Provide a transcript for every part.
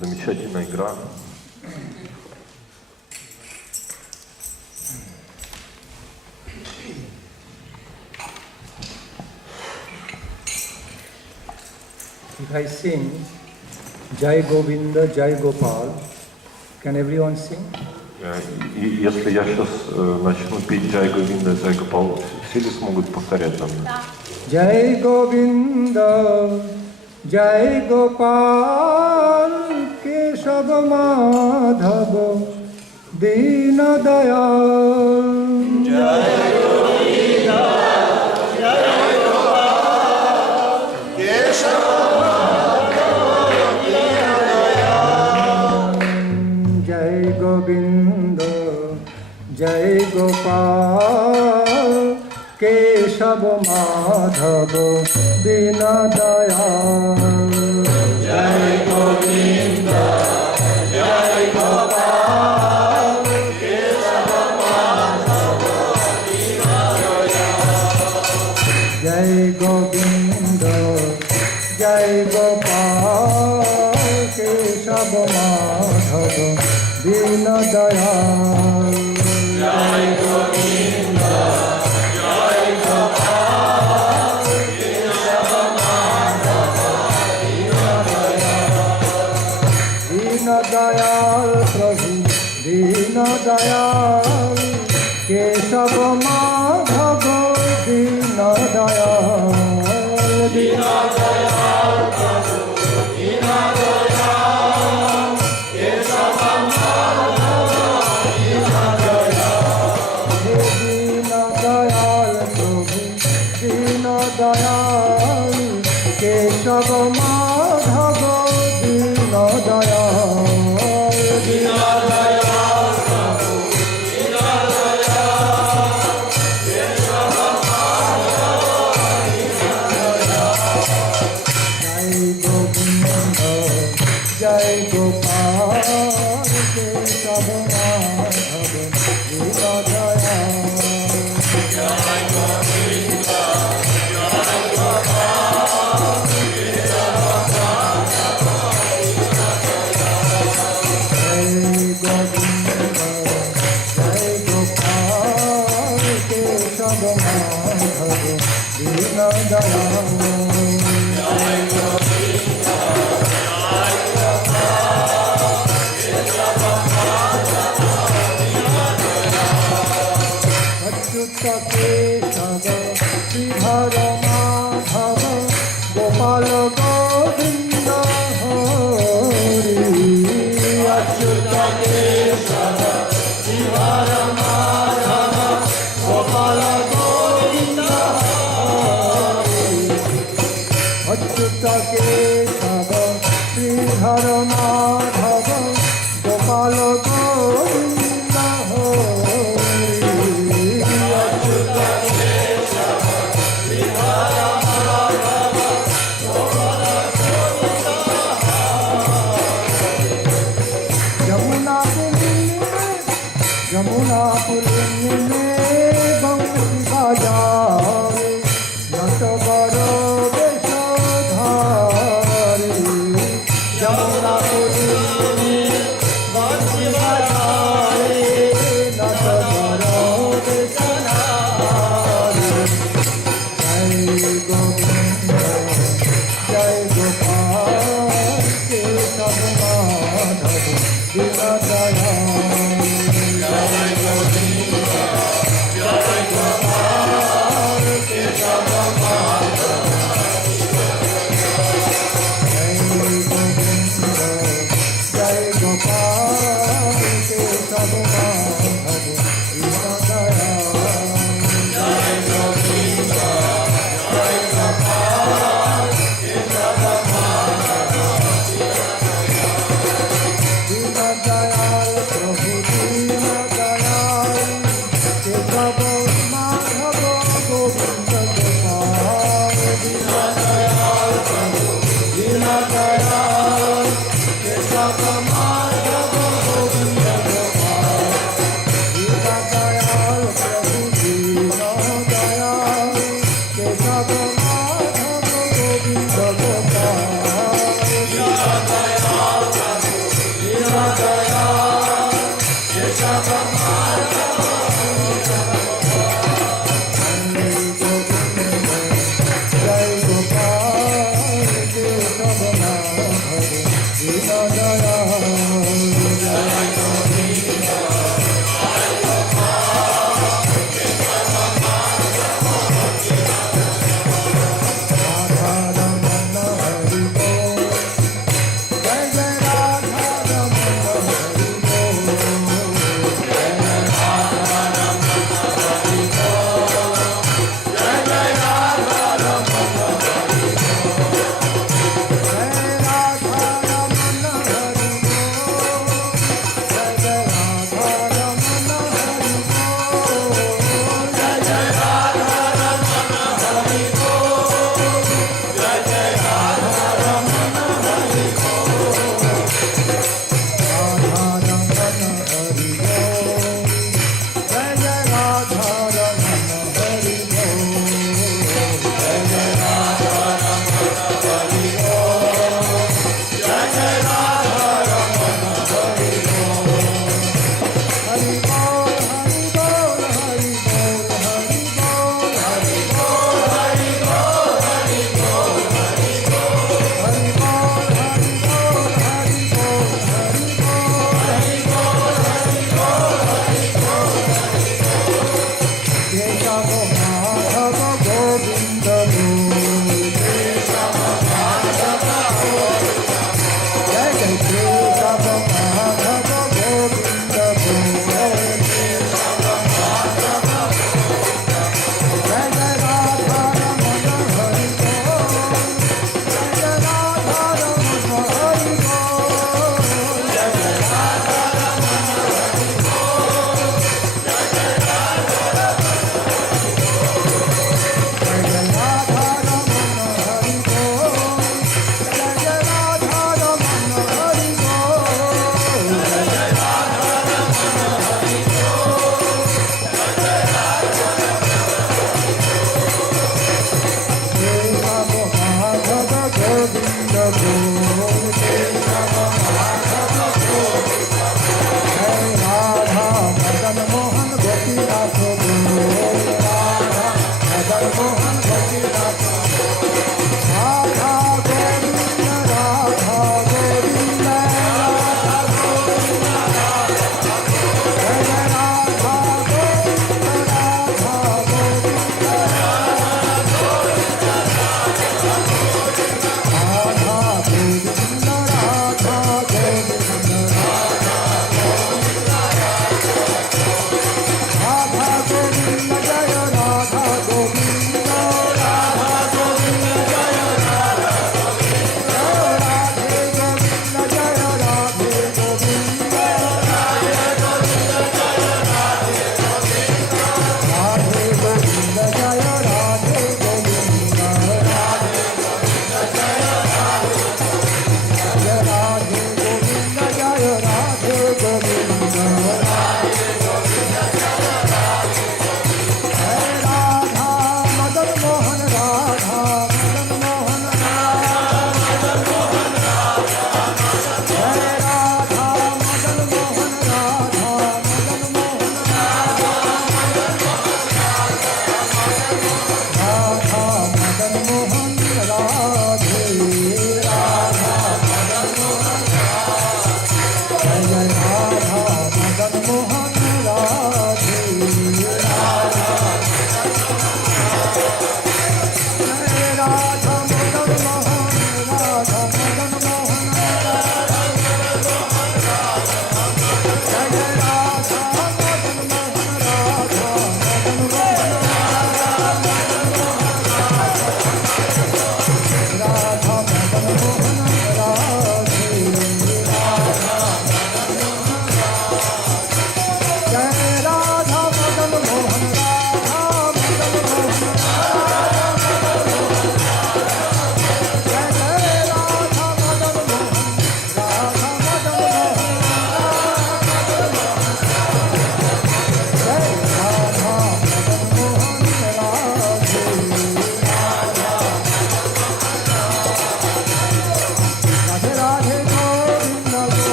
Замечательная игра. If I sing Jai Govinda, Jai Gopal, can everyone sing? И если я сейчас начну петь Джай Говинда, Джай Гопал, все ли смогут повторять за мной? Да. Jai Govinda, Jai Gopal, Keshava Madhava, Dina Dayal. Jai Govinda, Jai Gopal, Keshava Madhava, Dina Dayal. Jai Govinda, Jai Gopal, Keshav Madhav Dina Dayal. Jai Govinda, Jai Gopal, Keshav Madhav Dina Dayal. Jai Govinda, Jai Gopal, Keshav Madhav Dina Dayal. Jai Govinda, Dayal Prabhu, Dina Dayal, Keshav Madhava, Dina Dayal, Dina Dayal Prabhu, Dina Dayal, Keshav Madhava, Dina Dayal, Dina Dayal Prabhu, Dina Dayal, Keshav Madhava, Dina Dayal. Jai Gopal, Keshav Madhav, Dina Dayal. Jai Govinda, Jai Gopal, Keshav Madhav, Dina Dayal. Jai Govinda, Jai Gopal, Keshav Madhav, Dina Dayal. Keshav, Sridhar Madhav, Gopal Govinda Hari. Achyuta Keshav, Sridhar Madhav, Gopal Govinda Hari. Achyuta Keshav, Sridhar Madhav, Gopal Govinda Hari. Yamuna Purni mein bansi bajaye, nat baro beshodhare. Yamuna Purni mein bansi bajaye, nat baro beshodhare. Jai Govinda, Jai Gopal, Keshav Madhav, Dina Dayal. Jai Govinda, Jai Gopal.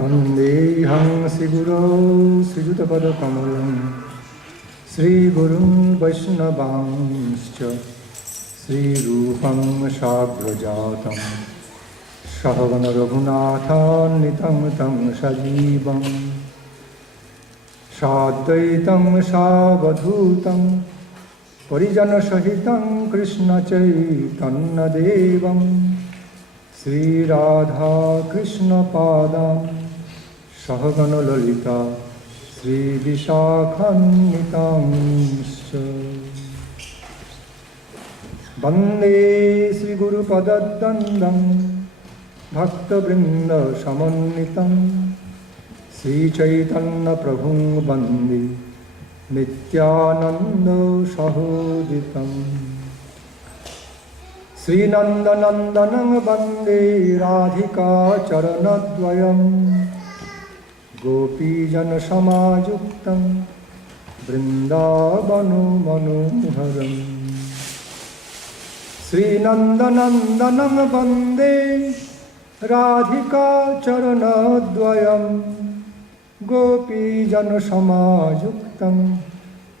Vandeham Siguro Srijutapadakamalam Sri Gurun Vaishnavanscha Sri Rupam Shagrajatam Sahavana Raghunathan Nitam Tam Sajivam Sadvaitam Savadhutam Parijana Sahitam Krishna Chaitanya Devam Sri Radha Krishna Padam Sahagana Lalita Sri Vishakhannitam Bande Sri Guru Padadandam Bhakta Vrinda Samannitam Sri Chaitanya Prabhu Bande Nityananda Sahoditam Sri Nanda Nandanang Bande Radhika Charanadvayam Gopijan Samajuktam Vrindavanu Manoharam Sri Nanda Nandanang Bande Radhika Charanadvayam Gopijan Samajuktam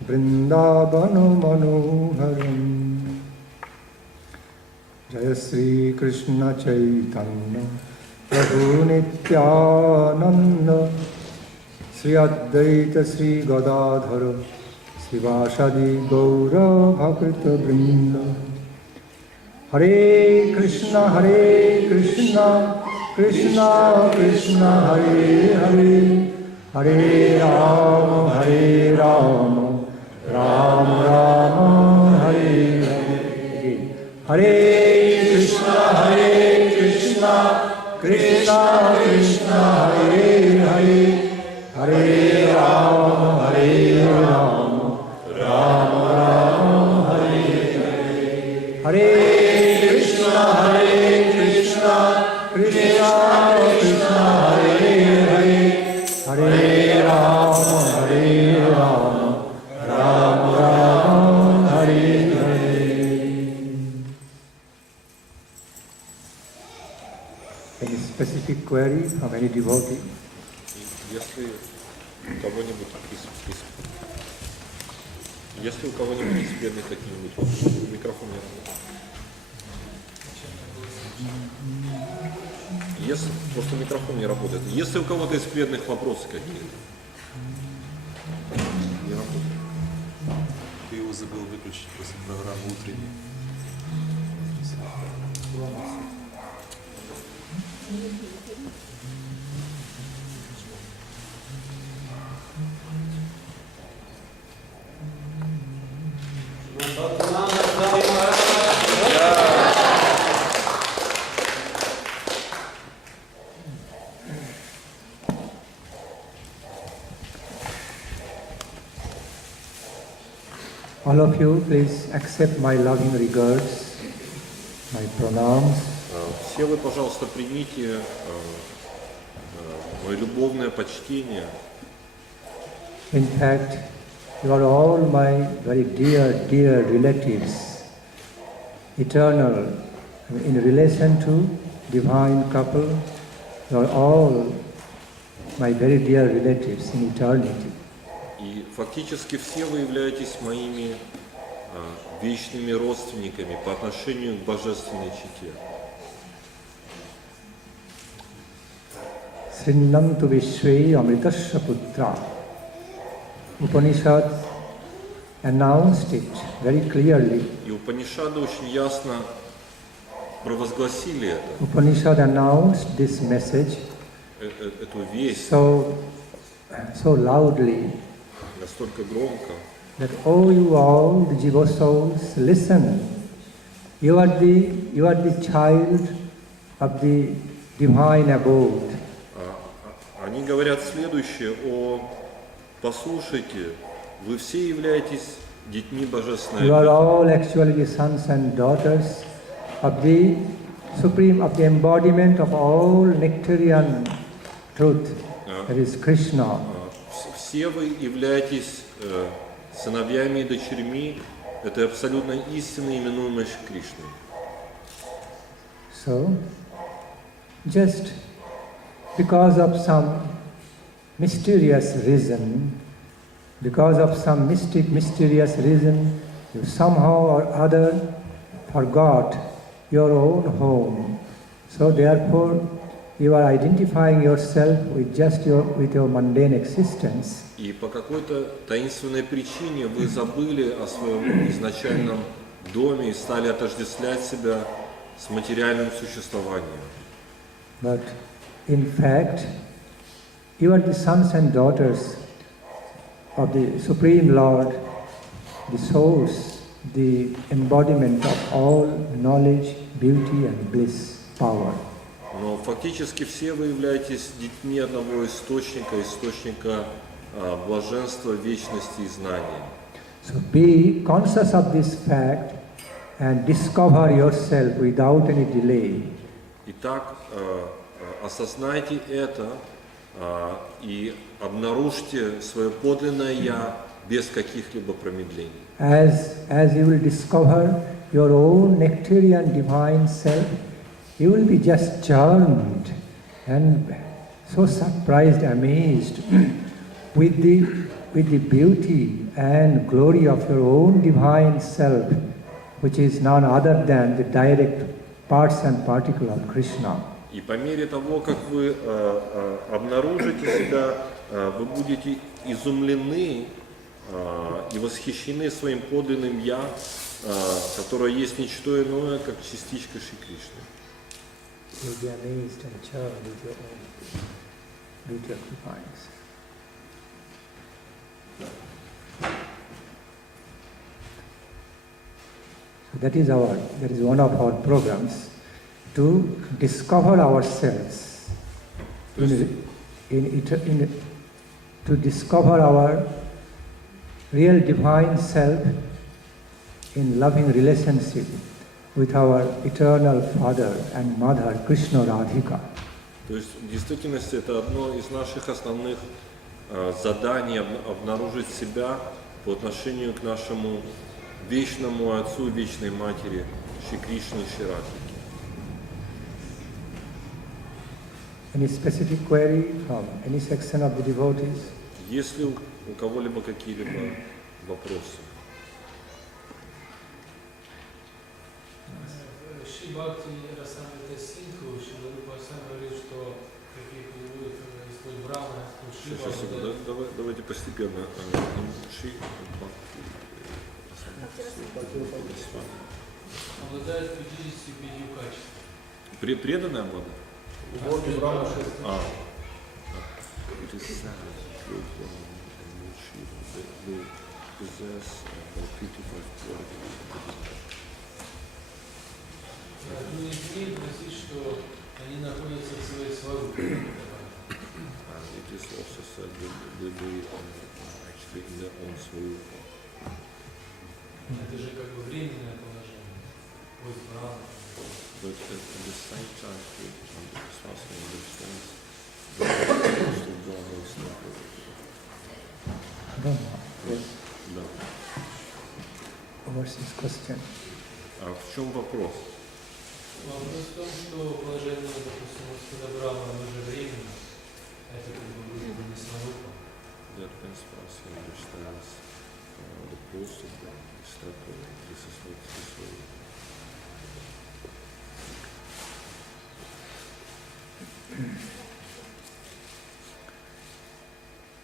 Vrindavanu Manoharam Jaya Sri Krishna Chaitanya Prabhu Nityananda Sri Advaita Sri Gadadhara Srivasadi Gaura Bhakrita Vrinda Hare Krishna Krishna Krishna Hare Hare Hare Rama Rama Rama Hare Hare Hare Krishna Krishna Krishna Hare Hare Hare Rama Rama Rama Hare Hare Hare Krishna Krishna Krishna Hare Hare Hare Rama Rama Rama Hare Hare. Any specific query from any devotee? Если у кого-нибудь из бедных какие-нибудь вопросы, микрофон не работает. Если просто микрофон не работает. Если у кого-то из бедных вопросы какие-то. Не работает. Ты его забыл выключить после программы утренней. All of you, please accept my loving regards, my pranams. Все вы, пожалуйста, примите мое любовное почтение. In fact, you are all my very dear relatives, eternal, in relation to divine couple. You are all my very dear relatives in eternity. И фактически все вы являетесь моими вечными родственниками по отношению к божественной чете. Srinnantu Vishwe Amritasya Putra. Upanishad announced it very clearly. И Упанишады очень ясно провозгласили это. Upanishad announced this message Эту весть so loudly настолько громко, that oh you all the jiva souls, listen. You are the child of the divine abode. они говорят следующее: послушайте, вы все являетесь детьми божественной. You are all actually the sons and daughters of the supreme, of the embodiment of all nectarian truth, that is Krishna. Все вы являетесь сыновьями и дочерьми этой абсолютно истинной, именуемой Кришной. So, just because of some mysterious reason, you somehow or other forgot your own home. So therefore, you are identifying yourself with with your mundane existence. И по какой-то таинственной причине вы забыли о своем изначальном доме и стали отождествлять себя с материальным существованием. But in fact, you are the sons and daughters of the Supreme Lord, the source, the embodiment of all knowledge, beauty and bliss, power. Но фактически все вы являетесь детьми одного источника блаженства, вечности и знания. So be conscious of this fact and discover yourself without any delay. Итак, осознайте это и обнаружьте свое подлинное «Я» без каких-либо промедлений. As you will discover your own nectarian divine self, you will be just charmed and so surprised, amazed with the beauty and glory of your own divine self, which is none other than the direct parts and particle of Krishna. И по мере того, как вы обнаружите себя, вы будете изумлены и восхищены своим подлинным «Я», которое есть не что иное, как частичка Шри Кришны. You'll be amazed and charmed with your own beauty of divine self. So that is one of our programs, to discover ourselves, to discover our real divine self in loving relationship with our eternal Father and Mother, Krishna Radhika. То есть в действительности это одно из наших основных заданий обнаружить себя по отношению к нашему вечному Отцу, вечной Матери, Шри Кришне и Шри Радхике. Any specific query from any section of the devotees? Есть ли у кого-либо какие-либо вопросы? Шри Бхакти Расамрита Синху, Шри Гопинат говорит, что какие приводят Господь Брахма, Сейчас, давайте постепенно. Шри Бхакти Свами. обладает 55 качествами. Преданная вода? Господь Брахма 6. It is sad and they possess about 55 qualities. Одну из них гласит, что они находятся в своей сварупе. It is also said that they actually in their own swarupa. Это же как бы временное положение. Господь Брахма. But at the same time, Svami understands that the Brahma is not Да. What's his question? А в чем вопрос? Вопрос в том, что положение, допустим, Господа Брахма, оно же временно. Это как бы вроде бы не сварупа. That when Svami understands the post of Brahma, is that this is what his swarupa.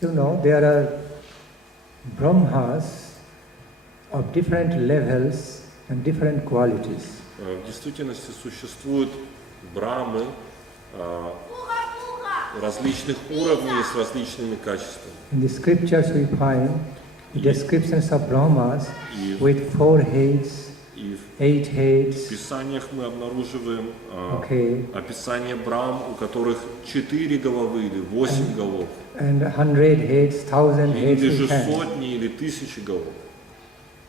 You know, there are Brahmas of different levels and different qualities. В действительности существуют брамы различных уровней с различными качествами. In the scriptures we find the descriptions of Brahmas with 4 heads, И 8 в heads, Писаниях мы обнаруживаем okay, описание брам, у которых 4 головы или 8 голов, and 100 heads, 1000 heads или we же find. сотни или тысячи голов.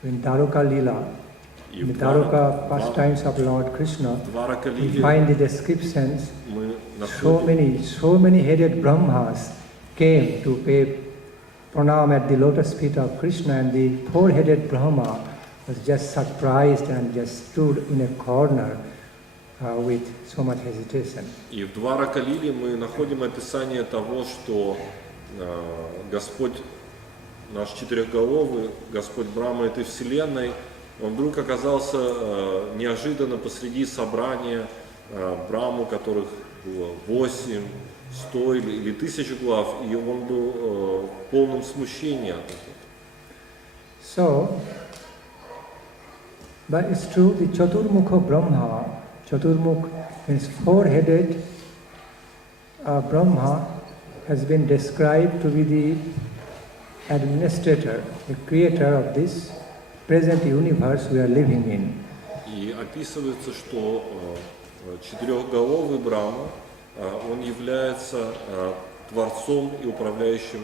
In Dwaraka Lila, И in the в Dwaraka pastimes of Lord Krishna, we Дваракалиле find the descriptions. мы находим So many headed Brahmas came to pay pranam at the lotus feet of Krishna, and the 4-headed Brahma was just surprised and just stood in a corner with so much hesitation. И в Дварака Лиле мы находим описание того, что Господь, наш четырехголовый, Господь Брахма этой вселенной, он вдруг оказался неожиданно посреди собрания Брахму, которых было 8, 100 или 1000 глав, и он был в полном смущении от этого. So, but it's true, the Chaturmukha Brahma, Chaturmukh means four-headed Brahma has been described to be the administrator, the creator of this present universe we are living in. И описывается, что четырехголовый Брахма, он является творцом и управляющим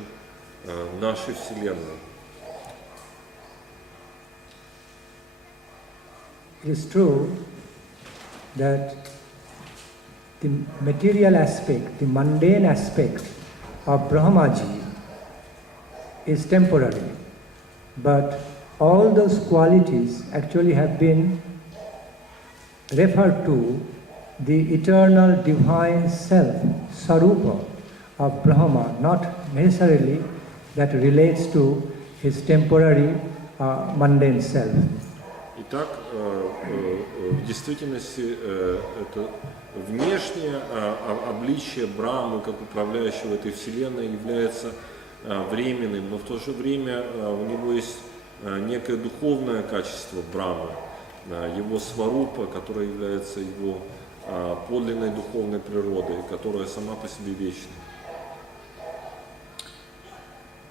нашей вселенной. It is true that the material aspect, the mundane aspect of Brahmaji is temporary, but all those qualities actually have been referred to the eternal divine self, Sarupa of Brahma, not necessarily that relates to his temporary mundane self. Итак, в действительности это внешнее обличие Брахмы как управляющего этой вселенной является временным, но в то же время у него есть некое духовное качество Брахмы, его сварупа, которая является его подлинной духовной природой, которая сама по себе вечна.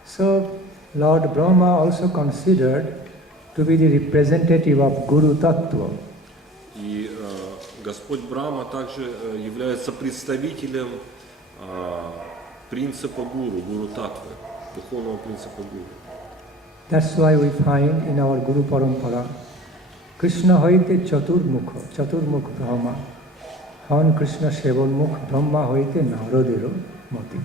So, Lord Brahma also considered to be the representative of Guru Tattva. И Господь Брахма также является представителем принципа Гуру Татвы, духовного принципа Гуру. That's why we find in our Guru Parampara, Krishna hoite Chaturmukh Brahma, Han Krishna Sevanmukh Brahma hoite Narodero Mati.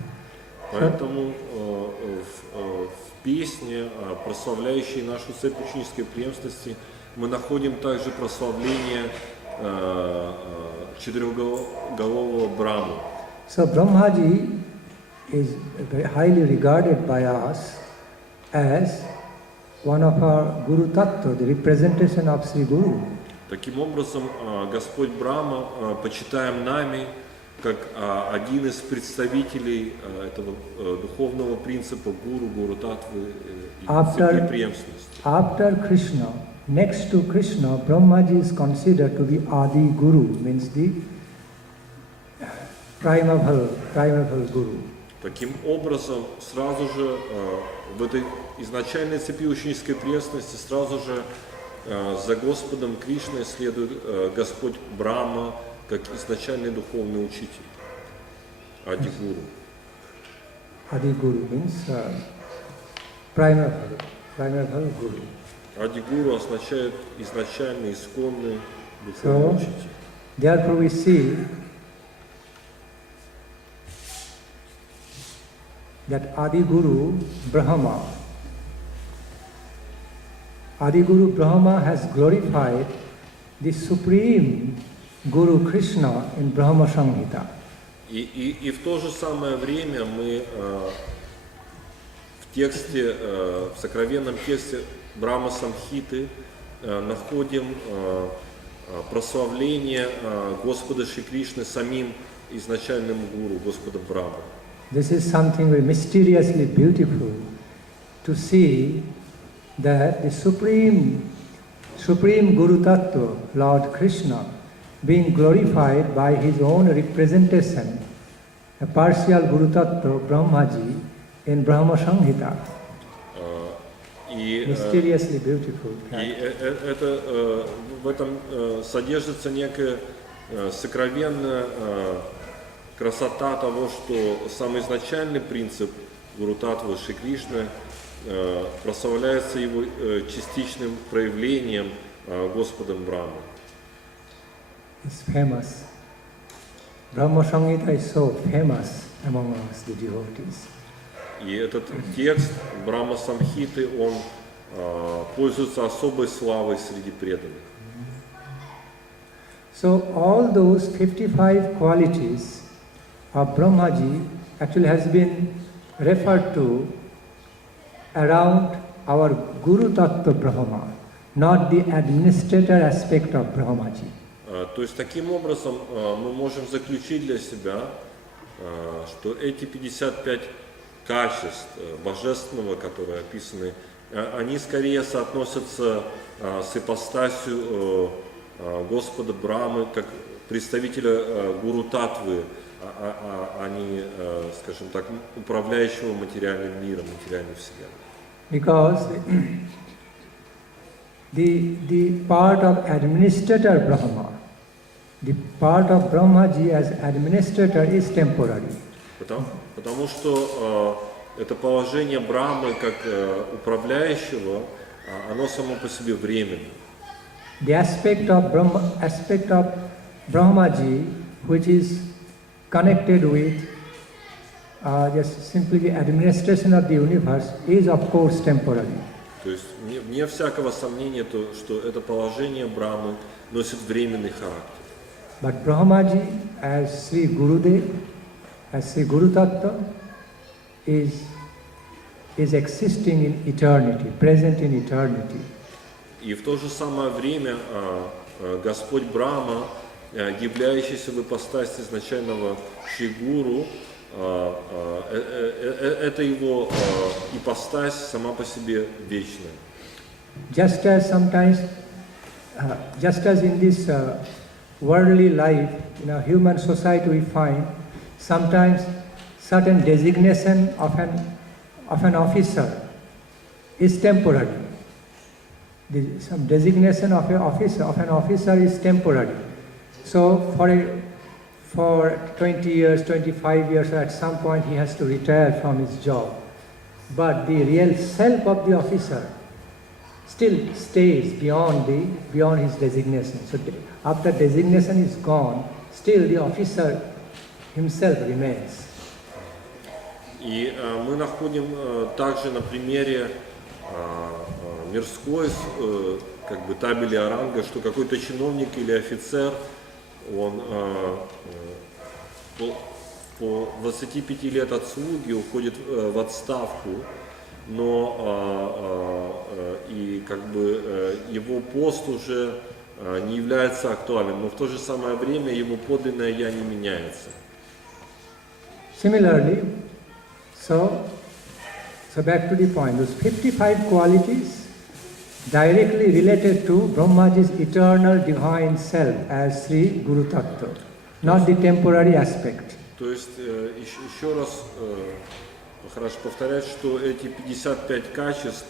Поэтому в песне, прославляющей нашу цепь ученической преемственности, мы находим также прославление четырехголового Брахмы. So Brahmaji is very highly regarded by us as one of our Guru Tattva, the representation of Sri Guru. Таким образом, Господь Брахма почитаем нами как один из представителей этого духовного принципа Гуру Татвы и преемственности. After Krishna, next to Krishna, Brahmaji is considered to be Adi Guru, means the primeval Guru. Таким образом, сразу же в этой изначальной цепи ученической преемственности сразу же за Господом Кришной следует Господь Брахма как изначальный духовный учитель, Ади Гуру. Adi Guru means primeval Guru. Ади Гуру означает изначальный, исконный духовный учитель. Therefore we see that Adi Guru Brahma has glorified the supreme Guru Krishna in Brahma Samhita. И в то же самое время мы в тексте, в сокровенном тексте Брахма Самхиты находим прославление Господа Шри Кришны самим изначальным гуру, Господа Брахмы. This is something very mysteriously beautiful to see that the supreme Guru Tattva, Lord Krishna, being glorified by his own representation, a partial Guru Tattva, Brahmaji, in Brahma Samhita. Mysteriously beautiful. И это, в этом содержится некая сокровенная красота того, что самый изначальный принцип Гуру Татвы Шри Кришны прославляется его частичным проявлением Господом Брахмой. It's famous. Brahma Samhita is so famous among us, the devotees. И этот текст Брахма Самхиты, он пользуется особой славой среди преданных. So all those 55 qualities of Brahmaji actually has been referred to around our Guru Tattva Brahma, not the administrator aspect of Brahmaji. То есть таким образом мы можем заключить для себя, что эти 55 качеств божественного, которые описаны, они скорее соотносятся с ипостасью Господа Брамы, как представителя Гуру Татвы, а не, скажем так, управляющего материальным миром, материальной вселенной. Because the part of administrator Brahma, the part of Brahmaji as administrator is temporary. Потому что это положение Брамы как управляющего, оно само по себе временно. The aspect of Brahmaji, which is connected with just simply the administration of the universe, is of course temporary. То есть вне всякого сомнения, что это положение Брамы носит временный характер. But Brahmaji as Sri Gurudev, as Sri Guru Tattva, is existing in eternity, present in eternity. И в то же самое время Господь Брахма, являющийся в ипостаси изначального Шри Гуру, это его ипостась сама по себе вечная. Just as sometimes, just as in this worldly life, in a human society we find sometimes certain designation of an officer is temporary. Some designation of an officer is temporary. So for 20 years, 25 years, at some point he has to retire from his job. But the real self of the officer still stays beyond his designation. So after designation is gone, still the officer himself remains. И мы находим также на примере мирской как бы табели о ранга, что какой-то чиновник или офицер, он по 25 лет отслуги уходит в отставку, но и как бы его пост уже не является актуальным, но в то же самое время его подлинное «я» не меняется. Similarly, so back to the point, those 55 qualities directly related to Brahmaji's eternal divine self as Sri Guru Tattva, not the temporary aspect. То есть еще раз хорошо повторять, что эти 55 качеств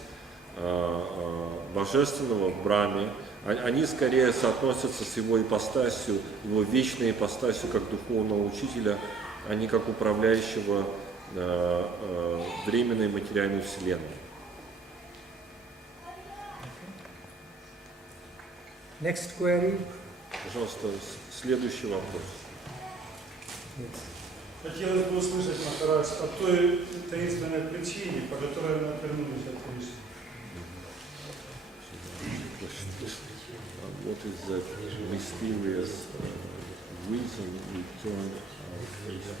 божественного в Брахме, они скорее соотносятся с его ипостасью, его вечной ипостасью как духовного учителя, а не как управляющего временной материальной вселенной. Next query. Пожалуйста, следующий вопрос. Хотелось бы услышать, Махарадж, о той таинственной причине, по которой мы отвернулись от Кришны. What is that mysterious reason we turn our face?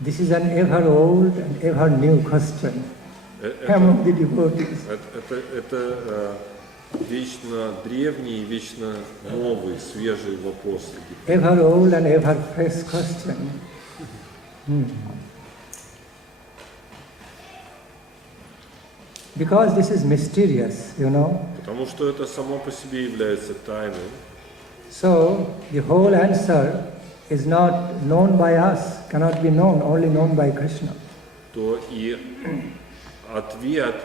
This is an ever old and ever new question among the devotees. Это вечно древний и вечно новый, свежий вопрос. Ever old and ever fresh question. Because this is mysterious, you know. Потому что это само по себе является тайной. So the whole answer is not known by us, cannot be known, only known by Krishna. То и ответ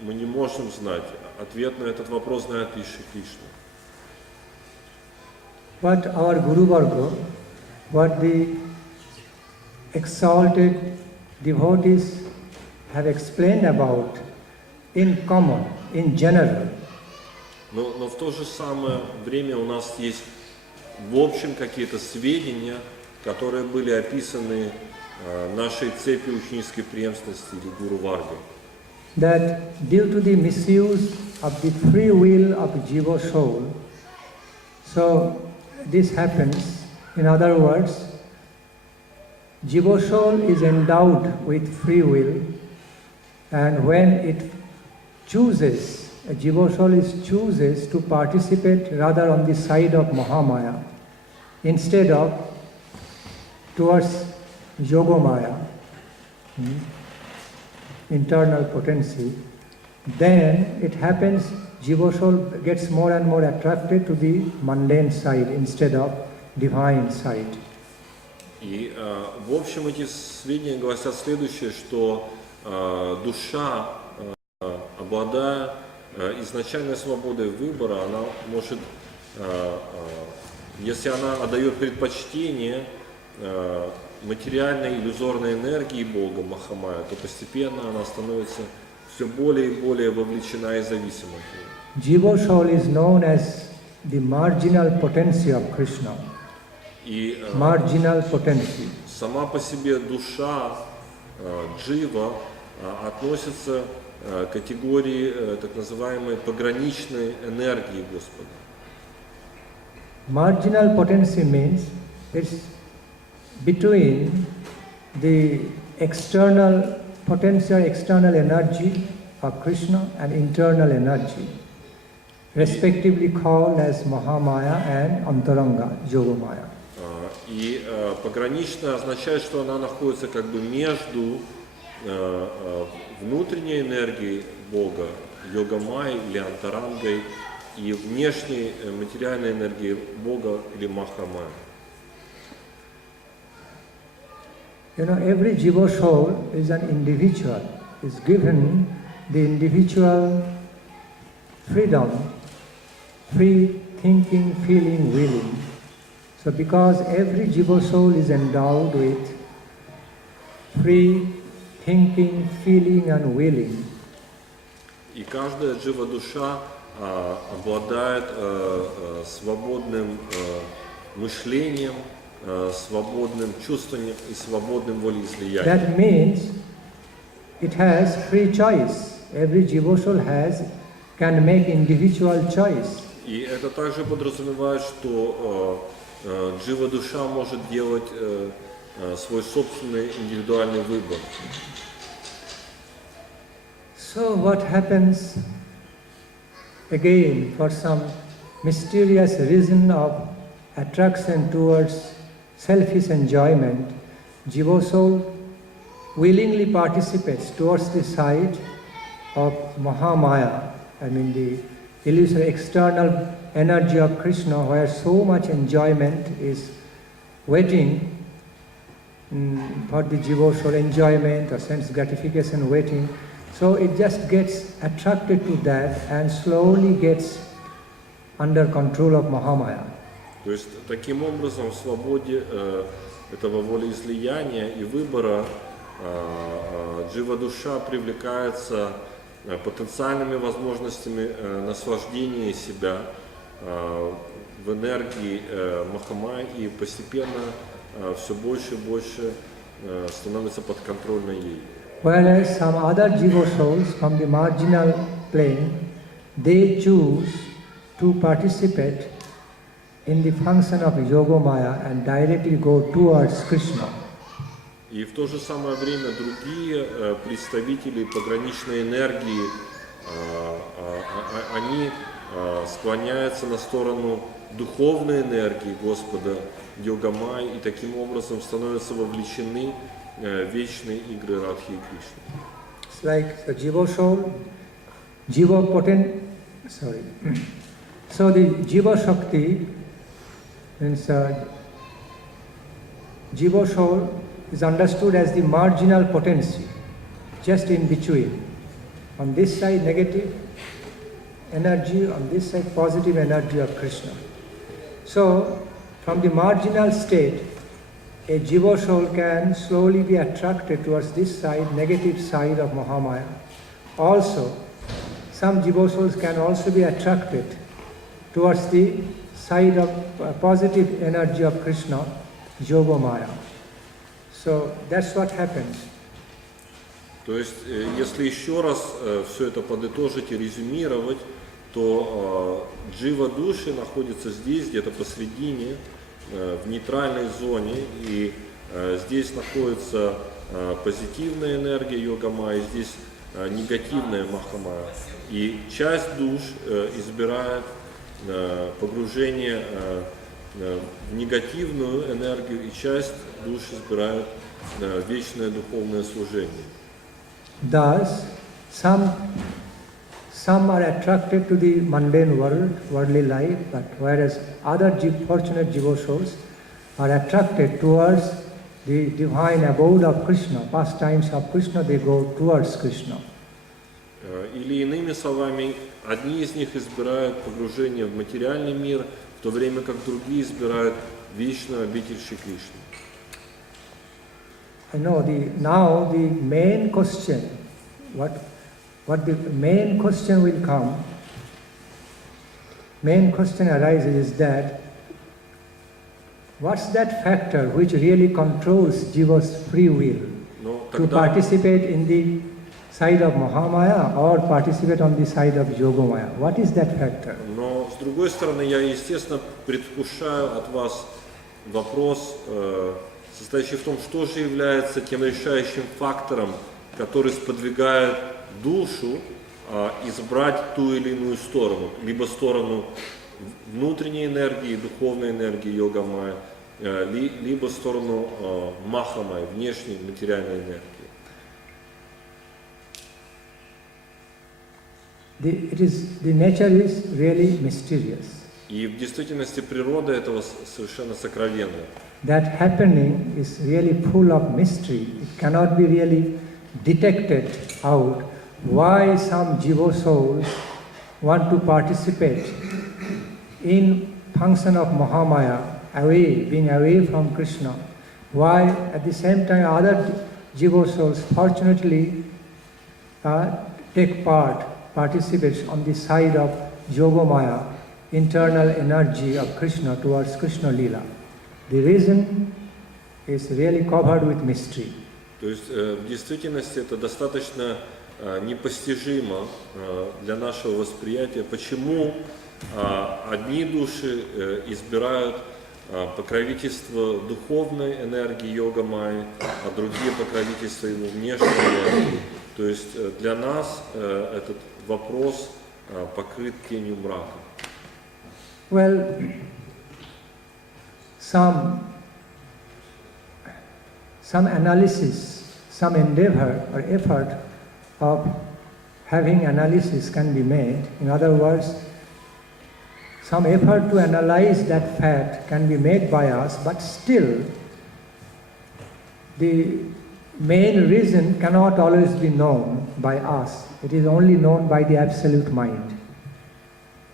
мы не можем знать. Ответ на этот вопрос знает лишь Кришна. What our Guru Varga, what the exalted devotees have explained about in common, in general. Но в то же самое время у нас есть в общем какие-то сведения, которые были описаны нашей цепи ученической преемственности или Гуру Варги. That due to the misuse of the free will of Jiva soul, so this happens. In other words, Jiva soul is endowed with free will, and when it chooses, a Jiva soul chooses to participate rather on the side of Mahamaya instead of towards Yogamaya, internal potency, then it happens Jiva soul gets more and more attracted to the mundane side instead of divine side. И в общем эти сведения гласят следующее, что душа, обладая изначальной свободой выбора, она может, если она отдает предпочтение материальной иллюзорной энергии Бога, Махамая, то постепенно она становится все более и более вовлечена и зависима от нее. Jiva soul is known as the marginal potency of Krishna. И Marginal potency. сама по себе душа, джива, относится к категории так называемой пограничной энергии Господа. Marginal potency means it's between the external potential, external energy of Krishna and internal energy, respectively called as Mahamaya and Antaranga, Yogamaya. И пограничная означает, что она находится как бы между внутренней энергией Бога, Йогамай или Антарангой, и внешней материальной энергией Бога или Махамая. You know, every Jiva soul is an individual, is given the individual freedom, free thinking, feeling, willing. So because every Jiva soul is endowed with free thinking, feeling and willing, И каждая джива-душа обладает свободным мышлением, свободным чувствованием и свободным волеизлиянием. that means it has free choice. Every Jiva soul can make individual choice. И это также подразумевает, что джива-душа может делать свой собственный индивидуальный выбор. So what happens again for some mysterious reason of attraction towards selfish enjoyment, Jiva soul willingly participates towards the side of Mahamaya, I mean the illusory external energy of Krishna, where so much enjoyment is waiting for the Jiva soul, enjoyment or sense gratification waiting. So it just gets attracted to that and slowly gets under control of Mahamaya. То есть таким образом в свободе этого волеизлияния и выбора джива-душа привлекается потенциальными возможностями наслаждения себя в энергии Махамая и постепенно все больше и больше становится подконтрольной ей. Whereas some other Jiva souls from the marginal plane, they choose to participate in the function of Yogamaya and directly go towards Krishna. И в то же самое время другие представители пограничной энергии, они склоняются на сторону духовной энергии Господа Йогамай и таким образом становятся вовлечены в вечные игры Радхи и Кришны. It's like the Jiva soul, Jiva potent, sorry. So the Jiva Shakti means Jiva soul is understood as the marginal potency, just in between. On this side negative energy, on this side positive energy of Krishna. So from the marginal state, a Jiva soul can slowly be attracted towards this side, negative side of Mahamaya. Also, some Jiva souls can also be attracted towards the side of positive energy of Krishna, Yogamaya. So that's what happens. То есть, если еще раз все это подытожить и резюмировать, то джива души находится здесь, где-то посредине, в нейтральной зоне, и здесь находится позитивная энергия йога-майя, здесь негативная маха-майя. И часть душ избирает погружение в негативную энергию, и часть душ избирает вечное духовное служение. Thus, some are attracted to the mundane world, worldly life, but whereas other fortunate jiva souls are attracted towards the divine abode of Krishna, pastimes of Krishna, they go towards Krishna. Или иными словами, одни из них избирают погружение в материальный мир, в то время как другие избирают вечную обитель Шри Кришны. I know now the main question, what the main question will come, main question arises is that what's that factor which really controls jiva's free will to participate in the side of Mahamaya or participate on the side of Yogamaya? What is that factor? Но с другой стороны, я, естественно, предвкушаю от вас вопрос, состоящий в том, что же является тем решающим фактором, который сподвигает душу избрать ту или иную сторону, либо сторону внутренней энергии, духовной энергии йога-майя, либо сторону маха-майя, внешней материальной энергии. The nature is really mysterious. И в действительности природа этого совершенно сокровенная. That happening is really full of mystery. It cannot be really detected out why some jiva souls want to participate in function of Mahamaya, being away from Krishna, while at the same time other jiva souls fortunately take part, participates on the side of Yogamaya, internal energy of Krishna towards Krishna Lila. The reason is really covered with mystery. То есть в действительности это достаточно непостижимо для нашего восприятия, почему одни души избирают покровительство духовной энергии йога-майи, а другие покровительство его внешней энергии. То есть для нас этот вопрос покрыт тенью мрака. Well, some analysis, some endeavor or effort of having analysis can be made. In other words, some effort to analyze that fact can be made by us, but still the main reason cannot always be known by us. It is only known by the absolute mind.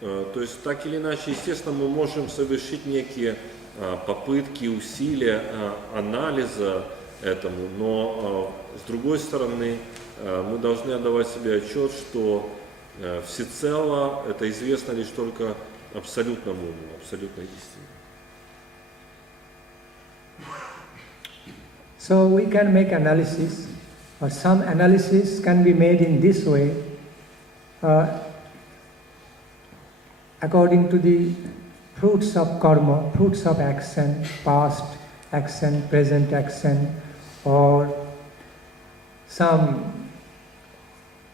То есть так или иначе, естественно, мы можем совершить некие попытки, усилия анализа этому, но с другой стороны мы должны отдавать себе отчет, что всецело это известно лишь только абсолютному уму, абсолютной истине. So we can make analysis, or some analysis can be made in this way, according to the fruits of karma, fruits of action, past action, present action, or some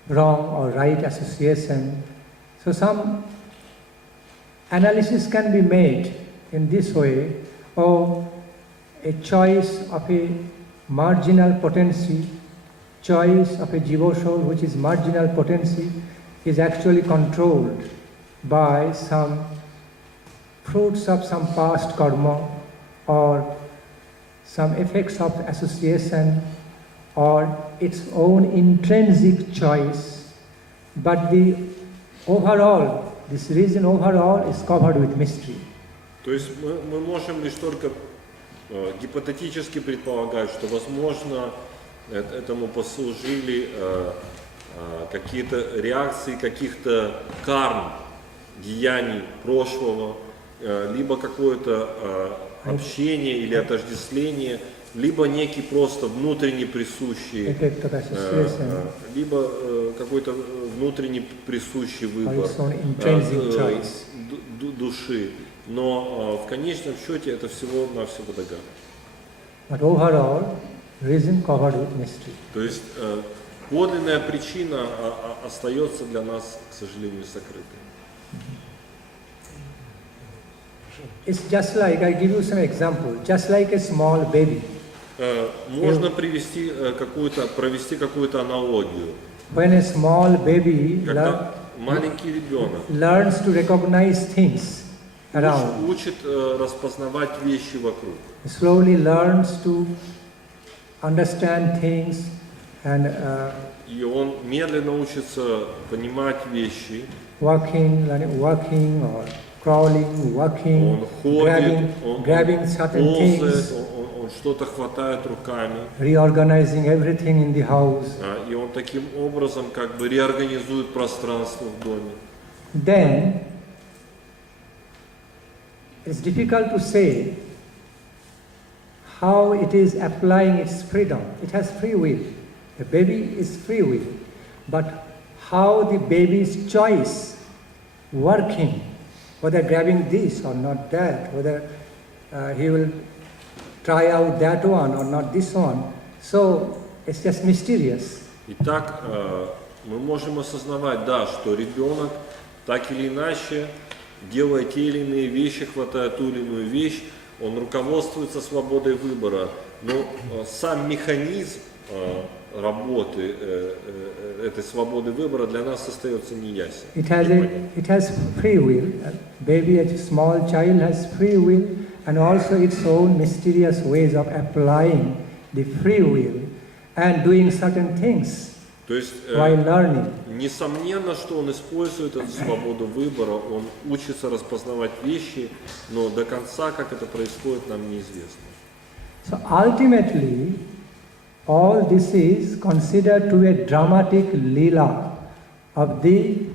wrong or right association. So some analysis can be made in this way, or a choice of a marginal potency, choice of a jiva soul which is marginal potency is actually controlled by some fruits of some past karma or some effects of association or its own intrinsic choice, but the overall, this reason overall is covered with mystery. То есть мы можем лишь только гипотетически предполагать, что, возможно, этому послужили какие-то реакции каких-то карм, деяний прошлого, либо какое-то общение или отождествление либо некий просто внутренне присущий, effect of association, либо какой-то внутренне присущий or выбор its own intrinsic choice. души. Но в конечном счете это всего-навсего догадка. But overall, reason covered with mystery. То есть подлинная причина остается для нас, к сожалению, сокрытой. It's just like, I give you some example, just like a small baby. Можно провести какую-то аналогию. When a small baby Когда маленький ребенок learns to recognize things around, учит распознавать вещи вокруг. slowly learns to understand things and И он медленно учится понимать вещи. walking or crawling, walking, Он ходит, grabbing certain things, ползает, он что-то хватает руками. reorganizing everything in the house. И он таким образом как бы реорганизует пространство в доме. Then it's difficult to say how it is applying its freedom. It has free will. The baby is free will. But how the baby's choice working, whether grabbing this or not that, whether he will try out that one or not this one. So it's just mysterious. Итак, мы можем осознавать, да, что ребенок так или иначе, делая те или иные вещи, хватая ту или иную вещь, он руководствуется свободой выбора. Но сам механизм работы этой свободы выбора для нас остается неясен. It has free will. A baby, a small child has free will and also its own mysterious ways of applying the free will and doing certain things То есть, while learning. несомненно, что он использует эту свободу выбора, он учится распознавать вещи, но до конца, как это происходит, нам неизвестно. So ultimately, all this is considered to be a dramatic lila of the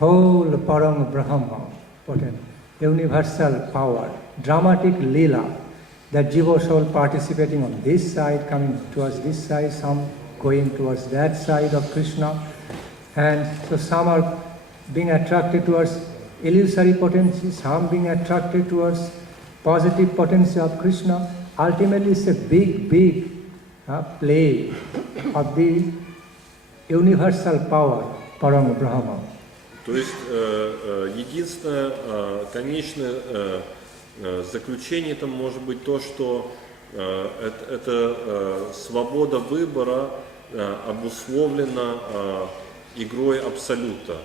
whole Param Brahma, potent, universal power, dramatic lila, that jiva soul participating on this side, coming towards this side, some going towards that side of Krishna, and so some are being attracted towards illusory potency, some being attracted towards positive potency of Krishna. Ultimately, it's a big play of the universal power, Param Brahma. То есть единственное конечное заключение это может быть то, что эта свобода выбора обусловлена игрой абсолюта,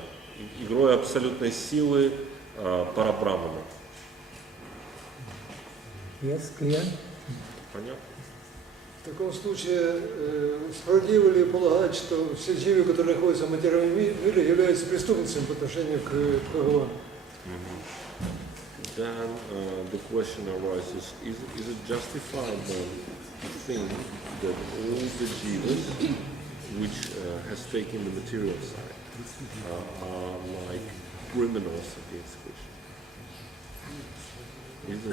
игрой абсолютной силы парабрамана. Yes, clear? Понятно? В таком случае справедливо ли полагать, что все живы, которые находятся в материальном мире, являются преступницами по отношению к Бхагавану? Then the question arises, is it justified then to think that all the jivas which has taken the material side are like criminals against Krishna? Is it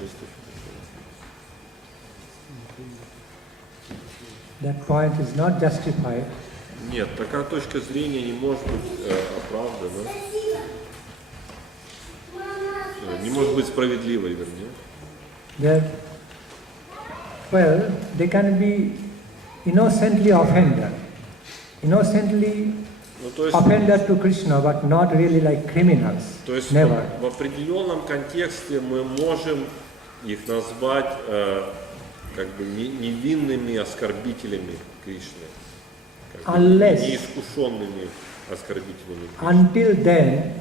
justified? That point is not justified. Нет, такая точка зрения не может быть оправдана, не может быть справедливой, вернее. Well, they can be innocently offended. Innocently offended to Krishna, but not really like criminals. То есть Never. в определенном контексте мы можем их назвать как бы невинными оскорбителями Кришны, неискушенными оскорбителями Кришны. Until then,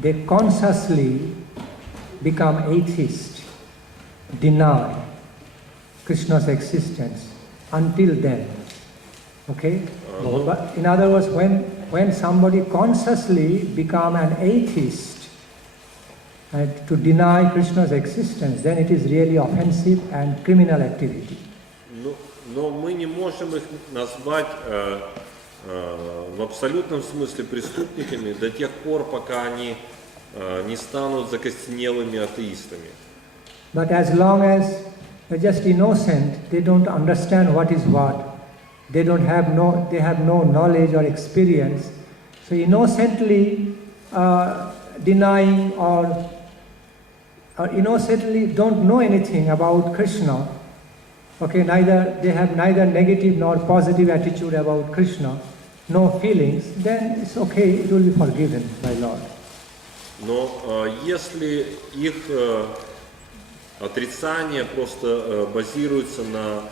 they consciously become atheists, deny Krishna's existence. Until then, okay. But in other words, when somebody consciously become an atheist, to deny Krishna's existence, then it is really offensive and criminal activity. Но мы не можем их назвать в абсолютном смысле преступниками до тех пор, пока они не станут закостенелыми атеистами. But as long as They're just innocent. They don't understand what is what. They have no knowledge or experience. So innocently denying or innocently don't know anything about Krishna. Okay, they have neither negative nor positive attitude about Krishna, no feelings, then it's okay, it will be forgiven by Lord. Но если их отрицание просто базируется на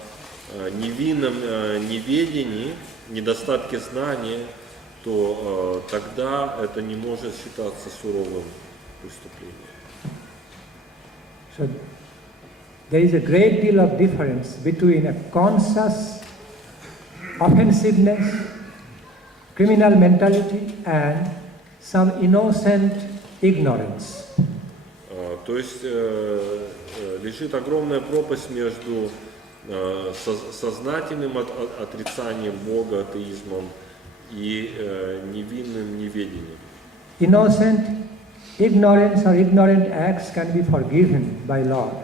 невинном неведении, недостатке знания, то тогда это не может считаться суровым преступлением. So there is a great deal of difference between a conscious offensiveness, criminal mentality and some innocent ignorance. То есть лежит огромная пропасть между сознательным отрицанием Бога, атеизмом и невинным неведением. Innocent ignorance or ignorant acts can be forgiven by Lord,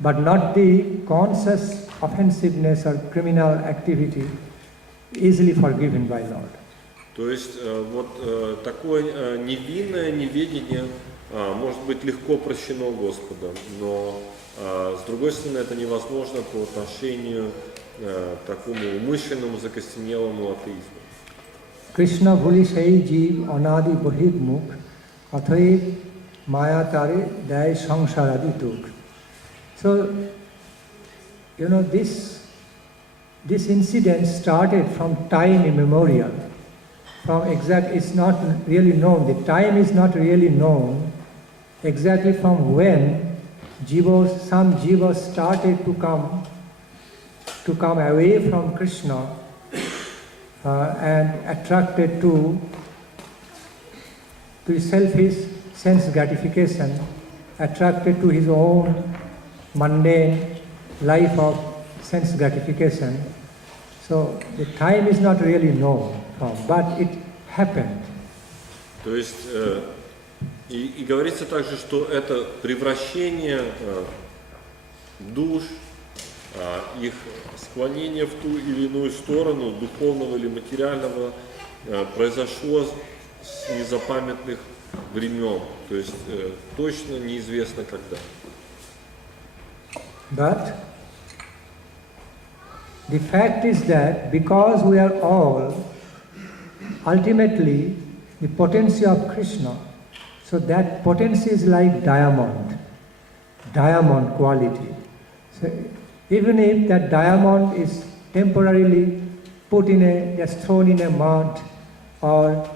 but not the conscious offensiveness or criminal activity easily forgiven by Lord. То есть вот такое невинное неведение может быть легко прощено Господом, но с другой стороны это невозможно по отношению к такому умышленному закостенелому атеизму. Krishna bhuli sei jeev anadi bahid mukh athoib maya tare dai sangsaradi dukh. So, you know, this incident started from time immemorial. It's not really known. The time is not really known exactly from when some jivas started to come away from Krishna and attracted to selfish sense gratification, attracted to his own mundane life of sense gratification. So the time is not really known from, but it happened. То есть и говорится также, что это превращение душ, их склонение в ту или иную сторону, духовного или материального, произошло с незапамятных времен, то есть точно неизвестно когда. But the fact is that because we are all ultimately the potency of Krishna, so that potency is like diamond quality. So even if that diamond is temporarily just thrown in a mud or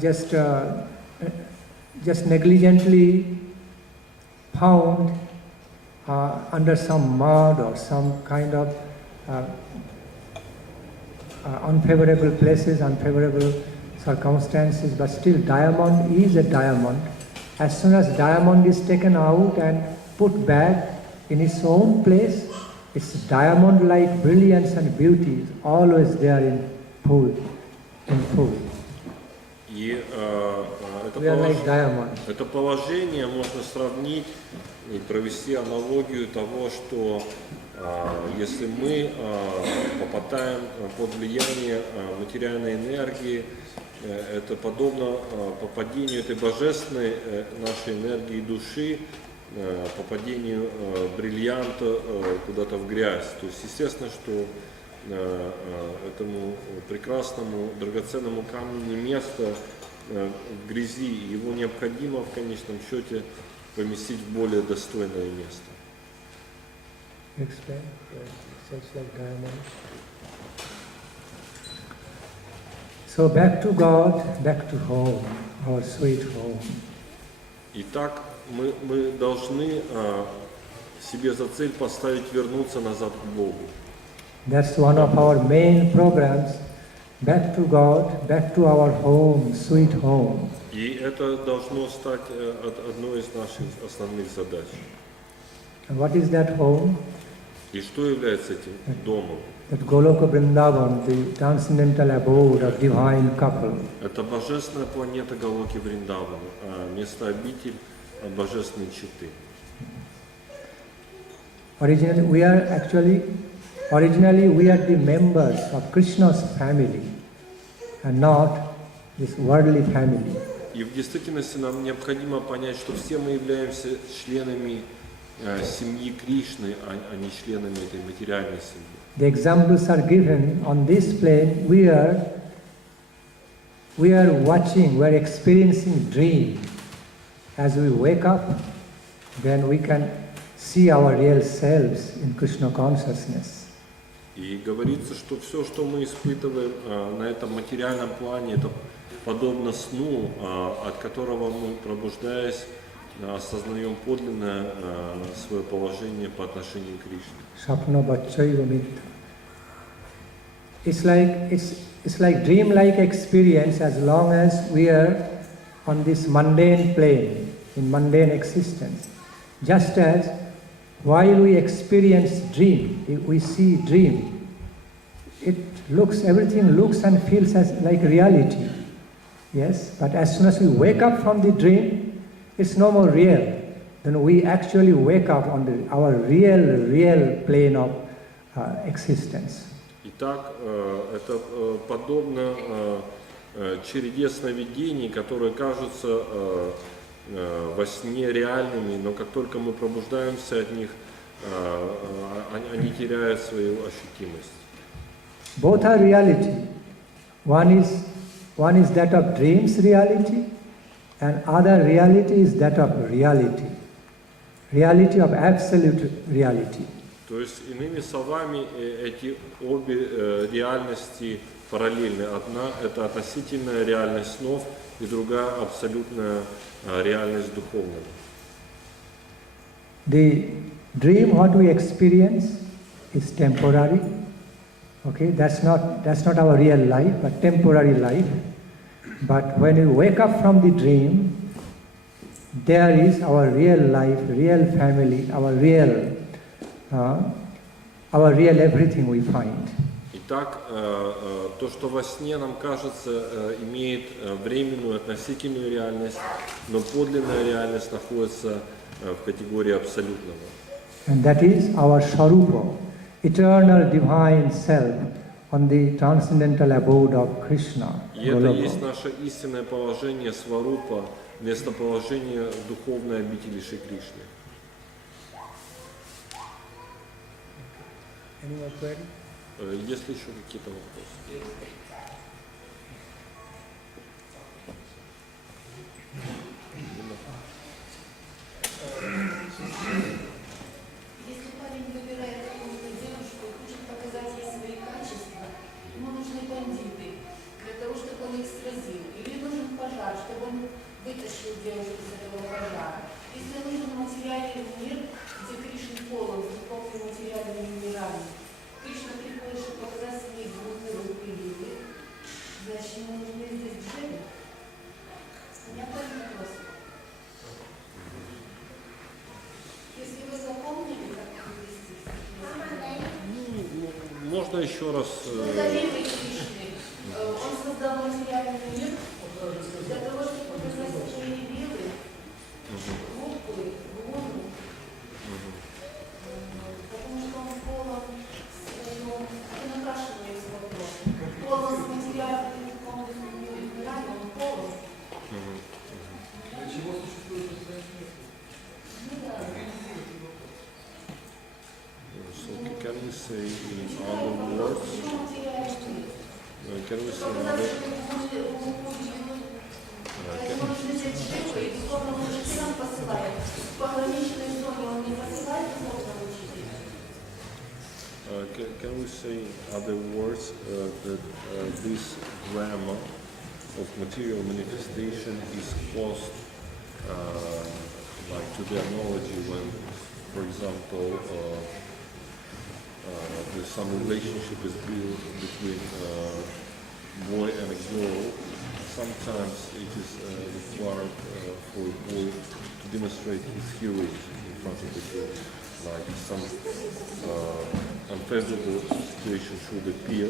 just negligently found under some mud or some kind of unfavorable places, unfavorable circumstances, but still diamond is a diamond. As soon as diamond is taken out and put back in its own place, its diamond-like brilliance and beauty is always there in full. И это положение можно сравнить и провести аналогию того, что если мы попадаем под влияние материальной энергии, это подобно попадению этой божественной нашей энергии души, попадению бриллианта куда-то в грязь. То есть естественно, что этому прекрасному драгоценному камню не место в грязи, его необходимо в конечном счете поместить в более достойное место. Explain. Such like diamond. So back to God, back to home, our sweet home. Итак, мы должны себе за цель поставить вернуться назад к Богу. That's one of our main programs. Back to God, back to our home, sweet home. И это должно стать одной из наших основных задач. And what is that home? И что является этим домом? That Goloka Vrindavan, the transcendental abode of divine couple. Это божественная планета Галоки Вриндавана, место обитель божественной четы. Originally we are the members of Krishna's family and not this worldly family. И в действительности нам необходимо понять, что все мы являемся членами семьи Кришны, а не членами этой материальной семьи. The examples are given on this plane. We are watching, we are experiencing dream. As we wake up, then we can see our real selves in Krishna consciousness. И говорится, что все, что мы испытываем на этом материальном плане, это подобно сну, от которого мы, пробуждаясь, осознаем подлинное свое положение по отношению к Кришне. Sapna bachchaiva mitta. It's like dream-like experience as long as we are on this mundane plane, in mundane existence. Just as while we experience dream, we see dream, everything looks and feels as like reality. Yes, but as soon as we wake up from the dream, it's no more real. Then we actually wake up on our real plane of existence. Итак, это подобно череде сновидений, которые кажутся во сне реальными, но как только мы пробуждаемся от них, они теряют свою ощутимость. Both are reality. One is that of dreams reality, and other reality is that of reality of absolute reality. То есть, иными словами, эти обе реальности параллельны. Одна – это относительная реальность снов, и другая – абсолютная реальность духовного. The dream, what we experience, is temporary. Okay, that's not our real life, but temporary life. But when we wake up from the dream, there is our real life, real family, our real everything we find. Итак, то, что во сне нам кажется, имеет временную, относительную реальность, но подлинная реальность находится в категории абсолютного. And that is our Sarupa, eternal divine self on the transcendental abode of Krishna. И это есть наше истинное положение Сварупа, местоположение духовной обители Шри Кришны. Есть ли еще какие-то вопросы? Если парень выбирает какую-то девушку и хочет показать ей свои качества, ему нужны бандиты для того, чтобы он их сразил. Или нужен пожар, чтобы он вытащил девушку из этого пожара. Если нужен материальный мир, где Кришна полон с духовными материальными мирами, Кришна приходит, чтобы показать свои глупые лилы, значит, ему нужны здесь джены. У меня тоже вопрос. Если вы запомнили, как вести, Можно еще раз... Благодарение Кришны. Он создал материальный мир для того, чтобы показать свои вилы, глупые, глупые, потому что он полон своего, это накашивается вопрос, полон с материальными духовными мирами, он полон. Для чего существует настоящий мир? Ну да. So can we say in other words? Can we say in other? Ему нужно взять живо, и духовного учителя он посылает. В пограничной зоне он не посылает духовного учителя. Can we say in other words that this drama of material manifestation is caused like to the analogy when, for example, there's some relationship is built between a boy and a girl. Sometimes it is required for a boy to demonstrate his heroism in front of the girl, like some unfavorable situation should appear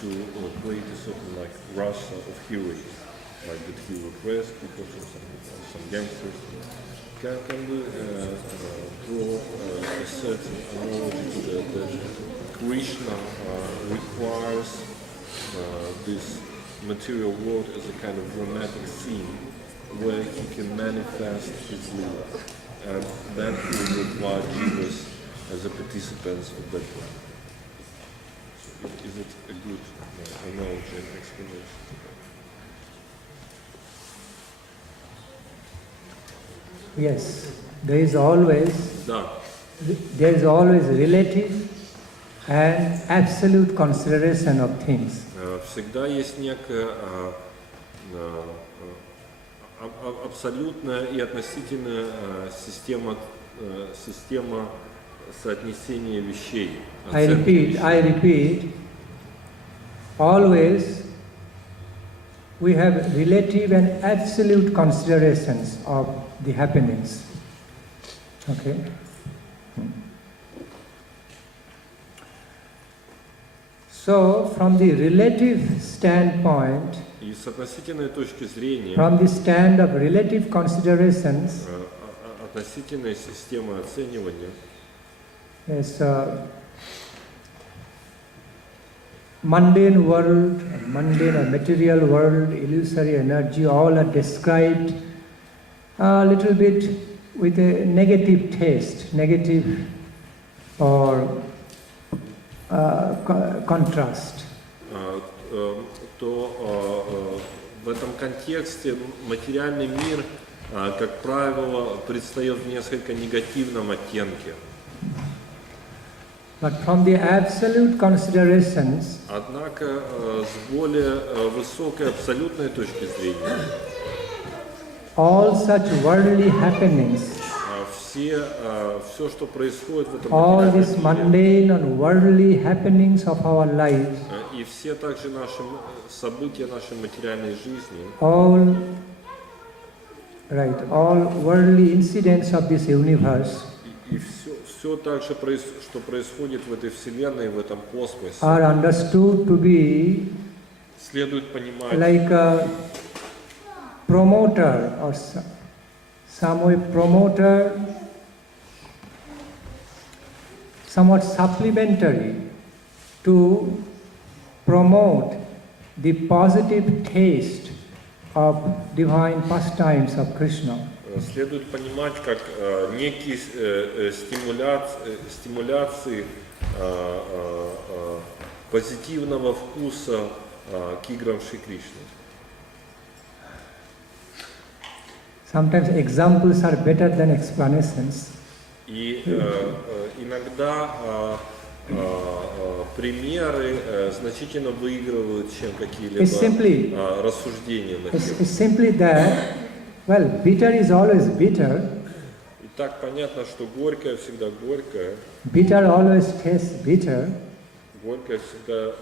to create a certain like rasa of heroism, like that he repressed because of some gangsters. can we draw a certain analogy to that Krishna requires this material world as a kind of dramatic scene where he can manifest his lila, and that will require Jesus as a participants of that world. So is it a good analogy and explanation? Yes, there is always Да. relative and absolute consideration of things. Всегда есть некая абсолютная и относительная система соотнесения вещей. I repeat, always we have relative and absolute considerations of the happenings. Okay? So, from the relative standpoint, И с относительной точки зрения, from the stand of relative considerations, относительной системы оценивания, yes, mundane world, mundane or material world, illusory energy, all are described a little bit with a negative taste, negative or contrast. То в этом контексте материальный мир, как правило, предстает в несколько негативном оттенке. But from the absolute considerations, Однако с более высокой абсолютной точки зрения, all such worldly happenings, все, что происходит в этом all these материальном мире, mundane and worldly happenings of our lives, и все также наши события нашей материальной жизни, all worldly incidents of this universe и все также, что происходит в этой вселенной, в этом космосе, are understood to be следует понимать like a promoter or some way promoter, somewhat supplementary to promote the positive taste of divine pastimes of Krishna. Следует понимать как некие стимуляции позитивного вкуса к играм Шри Кришны. Sometimes examples are better than explanations. И иногда примеры значительно выигрывают, чем какие-либо рассуждения на тему. It's simply that, well, bitter is always bitter. И так понятно, что горькое всегда горькое. Bitter always tastes bitter. Горькое всегда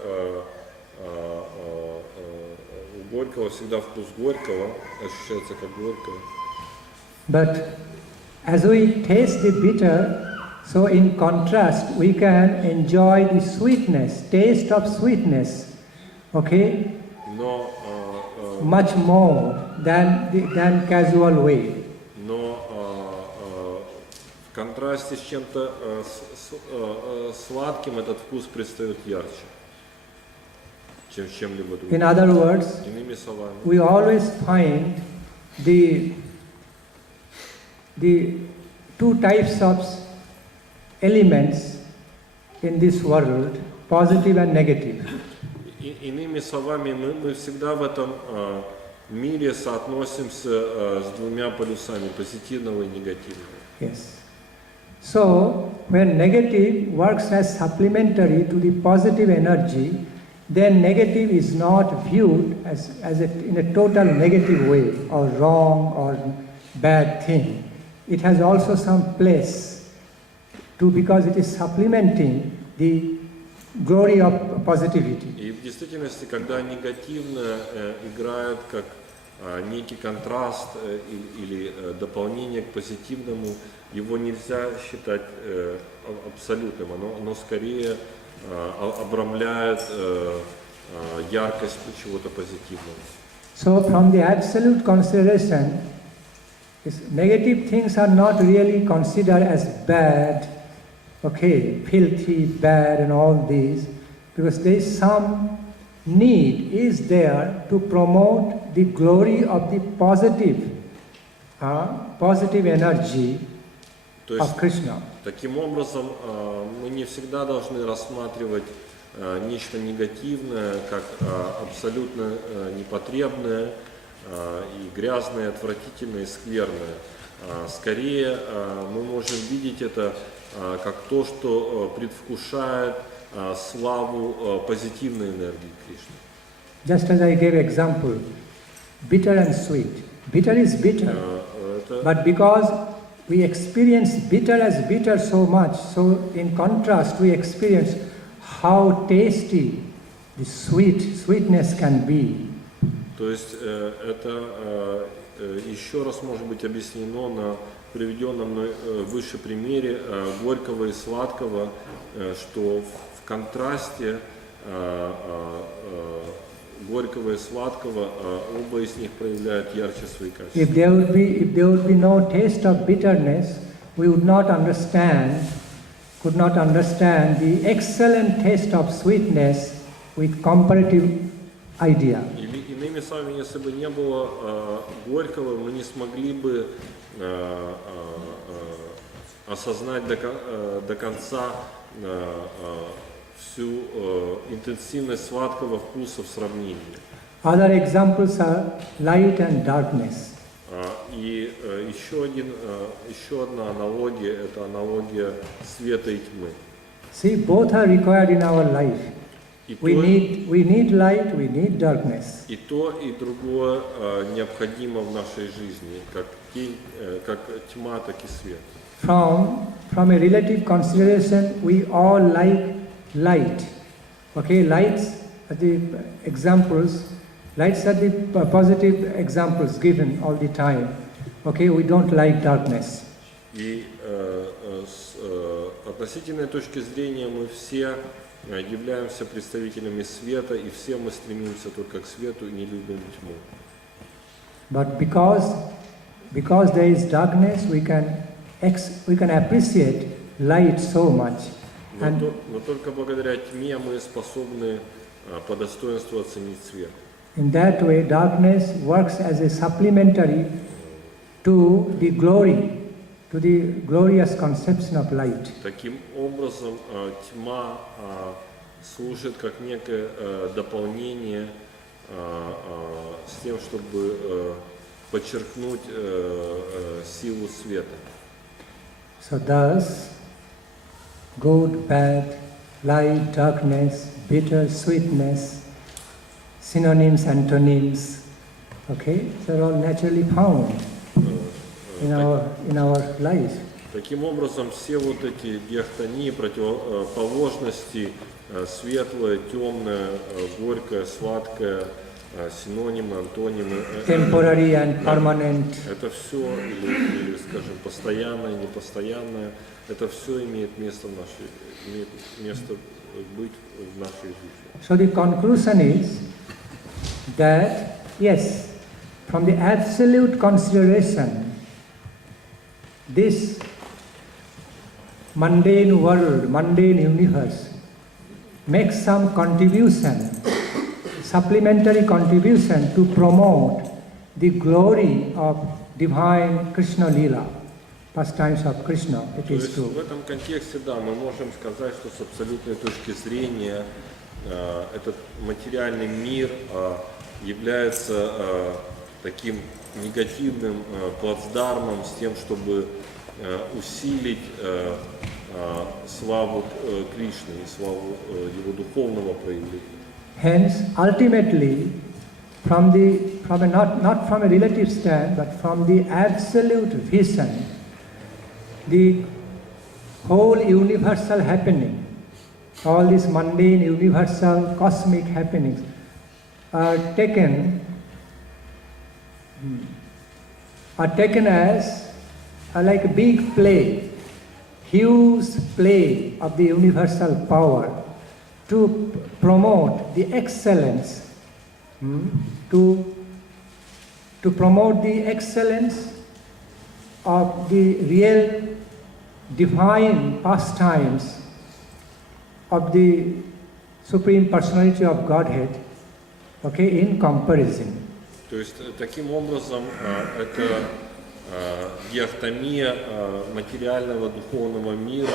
у горького всегда вкус горького ощущается как горькое. But as we taste the bitter, so in contrast we can enjoy the sweetness, taste of sweetness, okay? Но Much more than casual way. Но в контрасте с чем-то сладким этот вкус предстает ярче, чем с чем-либо другим. In other words, Иными словами, we always find the two types of elements in this world, positive and negative. Иными словами, мы всегда в этом мире соотносимся с двумя полюсами, позитивного и негативного. Yes. So, when negative works as supplementary to the positive energy, then negative is not viewed in a total negative way or wrong or bad thing. It has also some place because it is supplementing the glory of positivity. И в действительности, когда негативное играет как некий контраст или дополнение к позитивному, его нельзя считать абсолютным, оно скорее обрамляет яркость чего-то позитивного. So from the absolute consideration, Negative things are not really considered as bad, okay, filthy, bad and all these, because there is some need is there to promote the glory of the positive energy То есть, of Krishna. таким образом, мы не всегда должны рассматривать нечто негативное как абсолютно непотребное и грязное, отвратительное и скверное. Скорее, мы можем видеть это как то, что предвкушает славу позитивной энергии Кришны. Just as I gave example, bitter and sweet. Bitter is bitter, but because we experience bitter as bitter so much, so in contrast we experience how tasty the sweetness can be. То есть это еще раз может быть объяснено на приведенном выше примере горького и сладкого, что в контрасте горького и сладкого оба из них проявляют ярче свои качества. If there would be no taste of bitterness, we would not could not understand the excellent taste of sweetness with comparative idea. Иными словами, если бы не было горького, мы не смогли бы осознать до конца всю интенсивность сладкого вкуса в сравнении. Other examples are light and darkness. И еще одна аналогия – это аналогия света и тьмы. See, both are required in our life. We need light, we need darkness. И то, и другое необходимо в нашей жизни, как тьма, так и свет. From a relative consideration, we all like light. Okay, lights are the examples. Lights are the positive examples given all the time. Okay, we don't like darkness. И с относительной точки зрения мы все являемся представителями света, и все мы стремимся только к свету и не любим тьму. But because there is darkness, we can appreciate light so much. Но только благодаря тьме мы способны по достоинству оценить свет. In that way, darkness works as a supplementary to the glory, to the glorious conception of light. Таким образом, тьма служит как некое дополнение с тем, чтобы подчеркнуть силу света. So thus, good, bad, light, darkness, bitter, sweetness, synonyms, antonyms, okay, they're all naturally found in our life. Таким образом, все вот эти диахтонии, противоположности, светлое, темное, горькое, сладкое, синонимы, антонимы, Temporary and permanent. это все, или, скажем, постоянное, непостоянное, это все имеет место быть в нашей жизни. So the conclusion is that, yes, from the absolute consideration, this mundane world, mundane universe makes some contribution, supplementary contribution to promote the glory of divine Krishna Leela, pastimes of Krishna, it То is есть true. в этом контексте, да, мы можем сказать, что с абсолютной точки зрения этот материальный мир является таким негативным плацдармом с тем, чтобы усилить славу Кришны и славу его духовного проявления. Hence, ultimately, not from a relative stand, but from the absolute vision, the whole universal happening, all these mundane, universal, cosmic happenings are taken as like a big play, huge play of the universal power to promote the excellence, to promote the excellence of the real divine pastimes of the Supreme Personality of Godhead, okay, in comparison. То есть таким образом это диахтомия материального духовного мира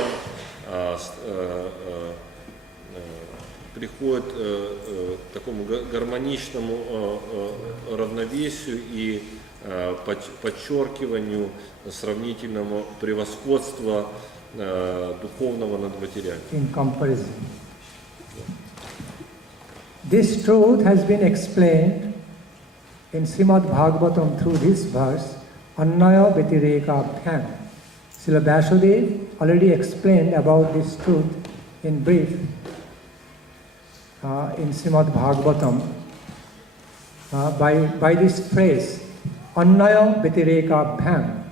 приходит к такому гармоничному равновесию и подчеркиванию сравнительного превосходства духовного над материальным. In comparison. This truth has been explained in Srimad Bhagavatam through this verse, Annaya Vyatireka Bhyam. Srila Vasudev already explained about this truth in brief in Srimad Bhagavatam by this phrase, Annaya Vyatireka Bhyam,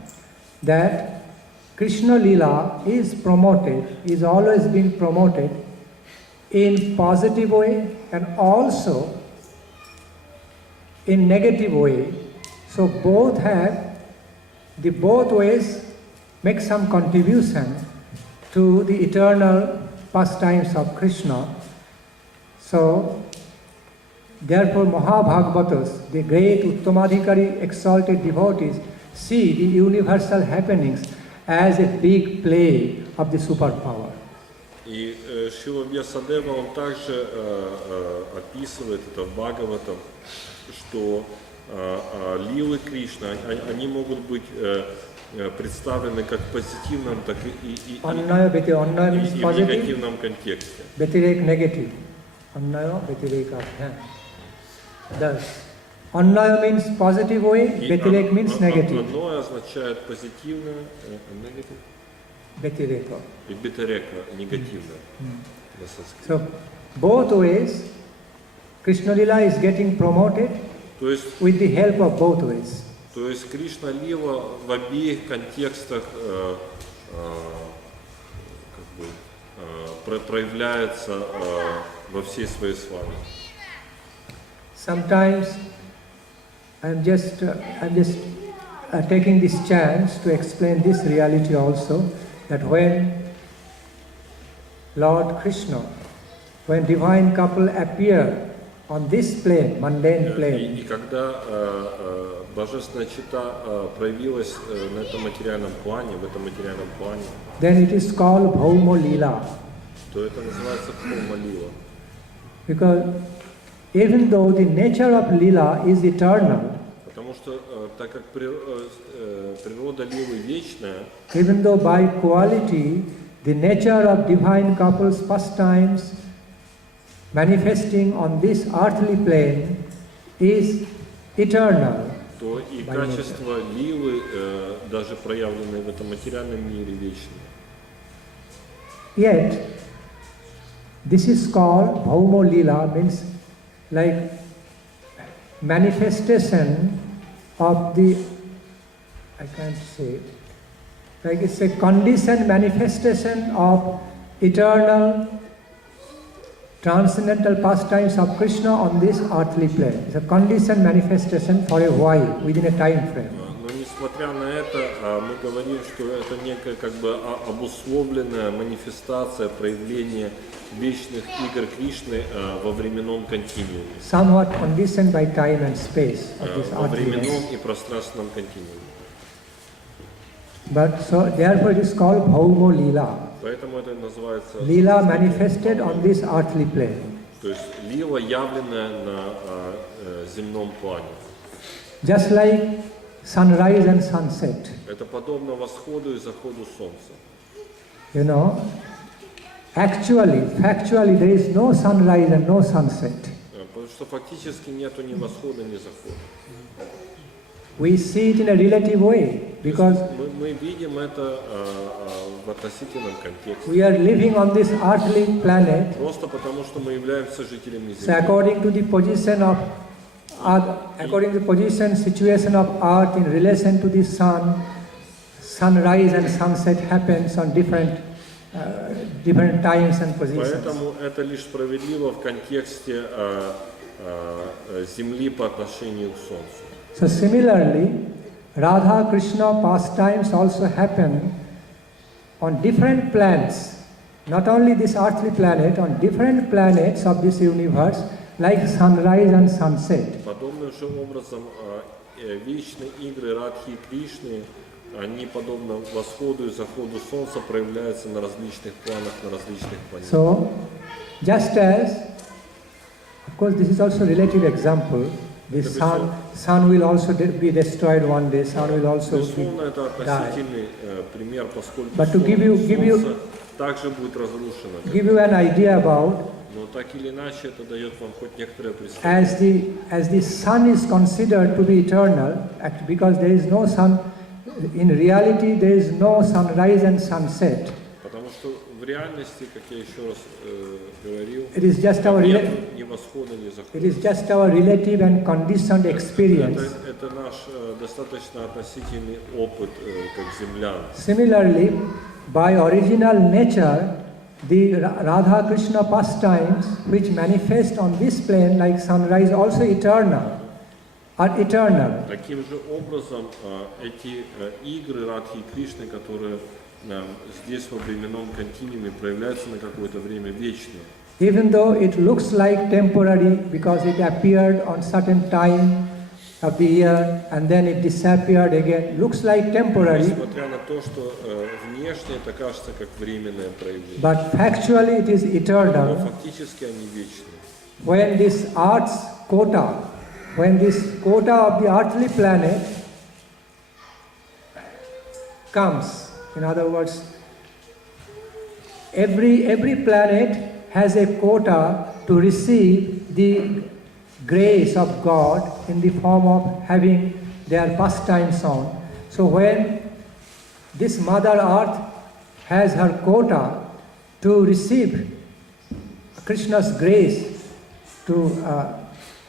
that Krishna Lila is promoted, is always been promoted in positive way and also in negative way. So both ways make some contribution to the eternal pastimes of Krishna. So therefore Mahabhagavatas, the great Uttamadhikari exalted devotees, see the universal happenings as a big play of the superpower. И Шрила Вьясадева, он также описывает это в Бхагаватам, что лилы Кришны, они могут быть представлены как в позитивном, так и в негативном контексте. Vyatirek negative. Annaya Vyatireka Bhyam. Thus, Annaya means positive way, Vyatirek means negative. Одно означает позитивное, негатив. Vyatireka. И Вятирека негативное. So, both ways, Krishna Lila is getting promoted with the help of both ways. То есть Кришна Лила в обеих контекстах проявляется во всей своей славе. Sometimes I'm just taking this chance to explain this reality also, that when Lord Krishna, when divine couple appear on this plane, mundane plane, И когда божественная чита проявилась на этом материальном плане, в этом материальном плане, then it is called Bhaumo Lila. то это называется Бхаума Лила. Because even though the nature of Lila is eternal, Потому что так как природа Лилы вечная, even though by quality the nature of divine couples pastimes manifesting on this earthly plane is eternal, то и качество Лилы, даже проявленные в этом материальном мире, вечны. yet this is called Bhaumo Lila, means like manifestation of the, I can't say, like it's a conditioned manifestation of eternal transcendental pastimes of Krishna on this earthly plane. It's a conditioned manifestation for a while, within a time frame. Но несмотря на это, мы говорим, что это некая как бы обусловленная манифестация, проявление вечных игр Кришны во временном континууме. Somewhat conditioned by time and space of this Во earthly временном plane. и пространственном континууме. But so therefore it is called Bhaumo Lila. Поэтому это называется Lila manifested on this earthly plane. То есть лила, явленная на земном плане. Just like sunrise and sunset. Это подобно восходу и заходу солнца. You know, actually, factually there is no sunrise and no sunset. Потому что фактически нету ни восхода, ни захода. We see it in a relative way because Мы видим это в относительном контексте. we are living on this earthly planet. Просто потому, что мы являемся жителями So Земли. according to the position of Earth, according to the position, situation of Earth in relation to the sun, sunrise and sunset happens on different times and positions. Поэтому это лишь справедливо в контексте Земли по отношению к Солнцу. So similarly, Radha Krishna pastimes also happen on different planets, not only this earthly planet, on different planets of this universe, like sunrise and sunset. Подобным же образом вечные игры Радхи и Кришны, они подобно восходу и заходу солнца проявляются на различных планах, на различных планетах. So, just as, of course, this is also a relative example. The sun will also be destroyed one day. Sun will also Безусловно, это die. относительный пример, поскольку But to give you солнце также будет разрушено. give you an idea about, Но так или иначе это дает вам хоть некоторое представление. as the sun is considered to be eternal, because there is no sun. In reality, there is no sunrise and sunset. Потому что в реальности, как я еще раз говорил, It is just our нет ни восхода, ни захода. It is just our relative and conditioned experience. Это наш достаточно относительный опыт, как землян. Similarly, by original nature, the Radha Krishna pastimes which manifest on this plane like sunrise also eternal, are eternal. Таким же образом, эти игры Радхи и Кришны, которые здесь во временном континууме проявляются на какое-то время вечно. Even though it looks like temporary because it appeared on certain time of the year and then it disappeared again, looks like temporary. Несмотря на то, что внешне это кажется как временное проявление. But factually it is Но eternal. фактически они вечны. When this quota of the earthly planet comes, in other words, every planet has a quota to receive the grace of God in the form of having their pastimes on. So when this Mother Earth has her quota to receive Krishna's grace, to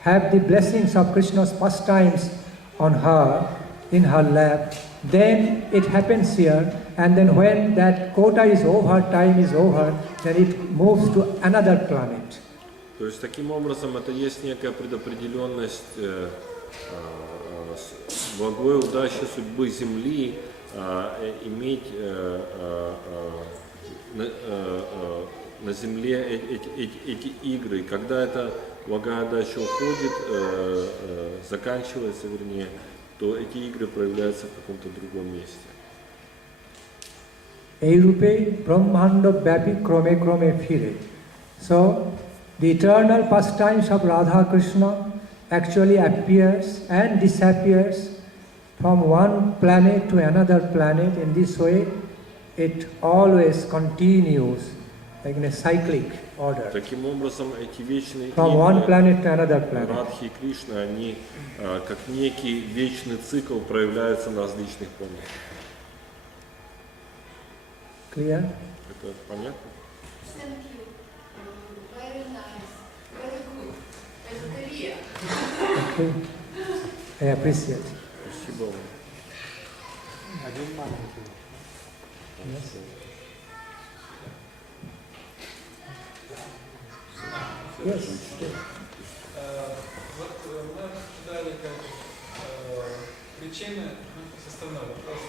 have the blessings of Krishna's pastimes on her, in her lap, then it happens here, and then when that quota is over, time is over, then it moves to another planet. То есть таким образом это есть некая предопределенность благой удачи судьбы Земли иметь на Земле эти игры. Когда эта благая удача уходит, заканчивается, вернее, то эти игры проявляются в каком-то другом месте. Eirupe Brahmanda Vyapi Krome Krome Phire. So, the eternal pastimes of Radha Krishna actually appears and disappears from one planet to another planet. In this way, it always continues, like in a cyclic order. Таким образом, эти вечные From one игры planet to another planet. Радхи и Кришны, они как некий вечный цикл проявляются на различных планетах. Clear? Это понятно? Thank you. Very nice. Very good. Это Корея. Okay. I appreciate. Спасибо вам. Yes. Yes. Вот мы обсуждали как причины, составной вопрос,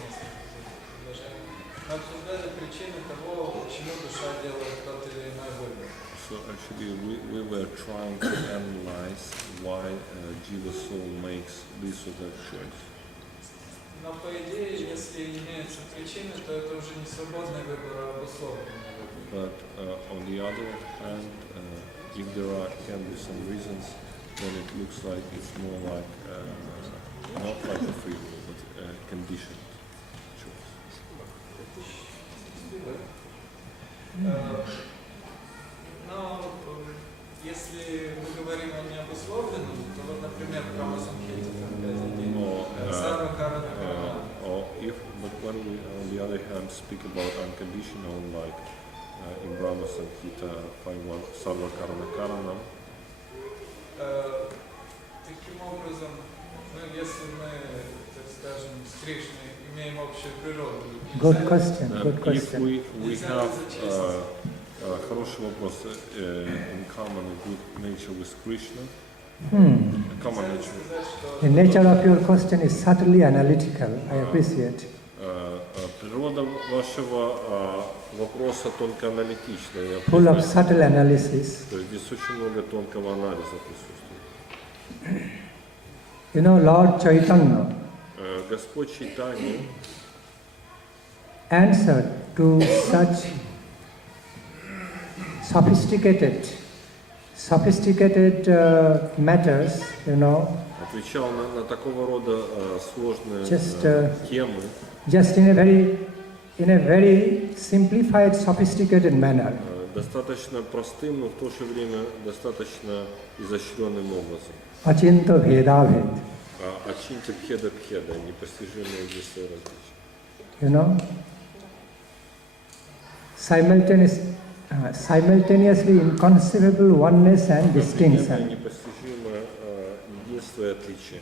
мы обсуждали причины того, почему душа делает тот или иной выбор. So actually we were trying to analyze why Jiva soul makes this or that choice. Но по идее, если имеются причины, то это уже не свободный выбор, а обусловленный выбор. But on the other hand, if there can be some reasons, then it looks like it's more like not like a free will, but a conditioned choice. Но если мы говорим о необусловленном, то вот, например, в Брахма-самхите Сарва Карана Карана. But when we, on the other hand, speak about unconditional, like in Brahma Samhita 5.1 Sarva Karana Karana, таким образом, если мы, так скажем, с Кришной имеем общую природу. Good question. Good question. If we have хороший вопрос in common, a good nature with Krishna, Командович. The nature of your question is subtly analytical. I appreciate. Природа вашего вопроса тонко аналитичная. Full of subtle analysis. То есть здесь очень много тонкого анализа присутствует. You know, Lord Chaitanya Господь Чайтанья answered to such sophisticated matters, you know, отвечал на такого рода сложные темы just in a very simplified, sophisticated manner. достаточно простым, но в то же время достаточно изощренным образом. Achinta Bhedabhed. Ачинтя Бхеда, непостижимое единство различия. You know, simultaneously inconceivable oneness and distinction, Непостижимое единство и отличие.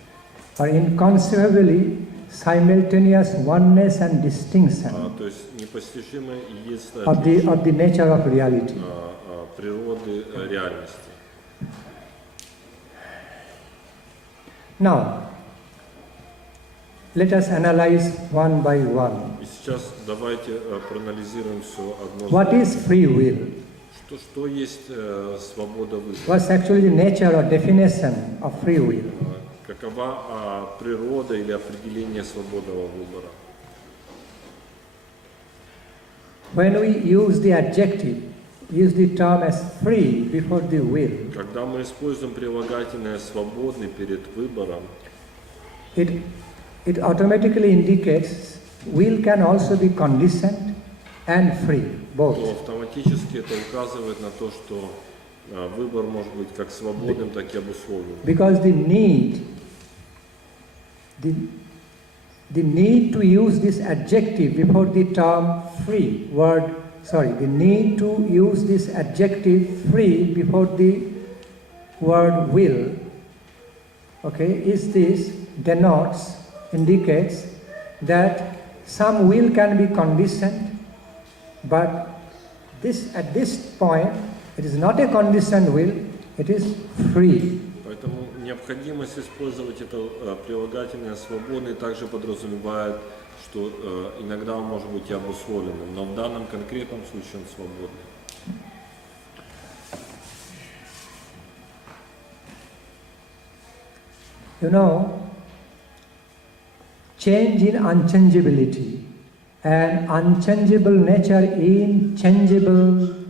or inconceivably simultaneous oneness and distinction То есть непостижимое единство и of the nature of reality. природы реальности. Now, let us analyze one by one. И сейчас давайте проанализируем все одно за What другим. is free will? Что есть свобода выбора? What's actually the nature or definition of free will? Какова природа или определение свободного выбора? When we use the adjective, use the term as free before the will, Когда мы используем прилагательное «свободный» перед выбором, it automatically indicates will can also be conditioned and free, то both. автоматически это указывает на то, что выбор может быть как свободным, так и обусловленным. Because the need to use this adjective before the term free, the need to use this adjective free before the word will, indicates that some will can be conditioned, but at this point, it is not a conditioned will, it is free. Поэтому необходимость использовать это прилагательное «свободный» также подразумевает, что иногда он может быть и обусловленным, но в данном конкретном случае он свободный. You know, change in unchangeability and unchangeable nature in changeability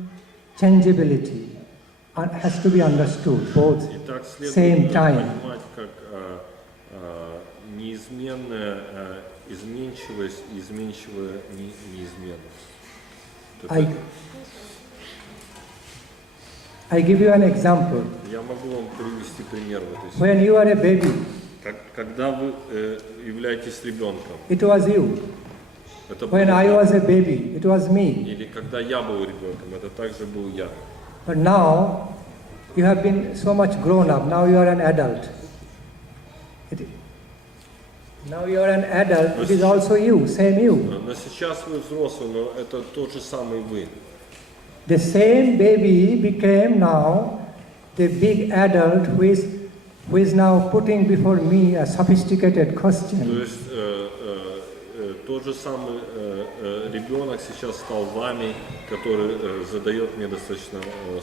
has to be understood both Итак, same следует time. понимать, как неизменная изменчивость и изменчивая неизменность. I give you an example. Я могу вам привести пример в этой When you are a baby, Когда вы являетесь ребенком, it was you. это When I was a baby, it was me. или когда я был ребенком, это также был я. But now, you have been so much grown up. Now you are an adult. Now you are an adult. It is also you, same you. Но сейчас вы взрослый, но это тот же самый вы. The same baby became now the big adult who is now putting before me a sophisticated То question. есть тот же самый ребенок сейчас стал вами, который задает мне достаточно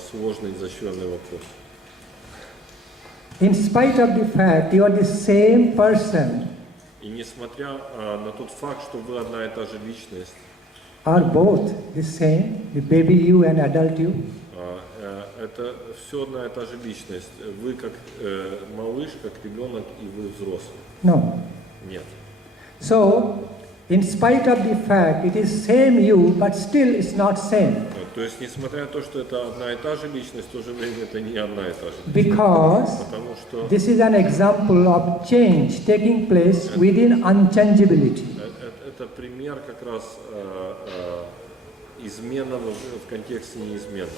сложный, изощренный вопрос. In spite of the fact you are the same person, И несмотря на тот факт, что вы одна и та же личность, are both the same, the baby you and adult you? это все одна и та же личность. Вы как малыш, как ребенок, и вы взрослый. No. Нет. So, in spite of the fact it is same you, but still it's not same. То есть, несмотря на то, что это одна и та же личность, в то же время это не одна и та же личность. Because Потому что this is an example of change taking place within unchangeability. это пример как раз изменного в контексте неизменного.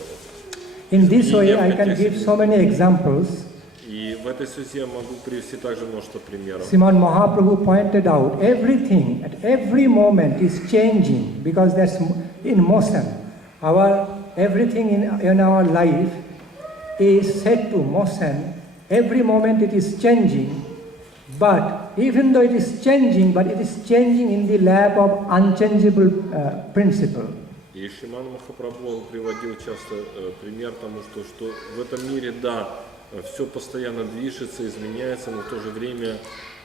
In this way, I can give so many examples. И в этой связи я могу привести также множество примеров. Srimad Mahaprabhu pointed out everything at every moment is changing because that's in motion. Everything in our life is set to motion every moment it is changing, but even though it is changing, but it is changing in the lap of unchangeable principle. И Шриман Махапрабху, он приводил часто пример тому, что в этом мире, да, все постоянно движется, изменяется, но в то же время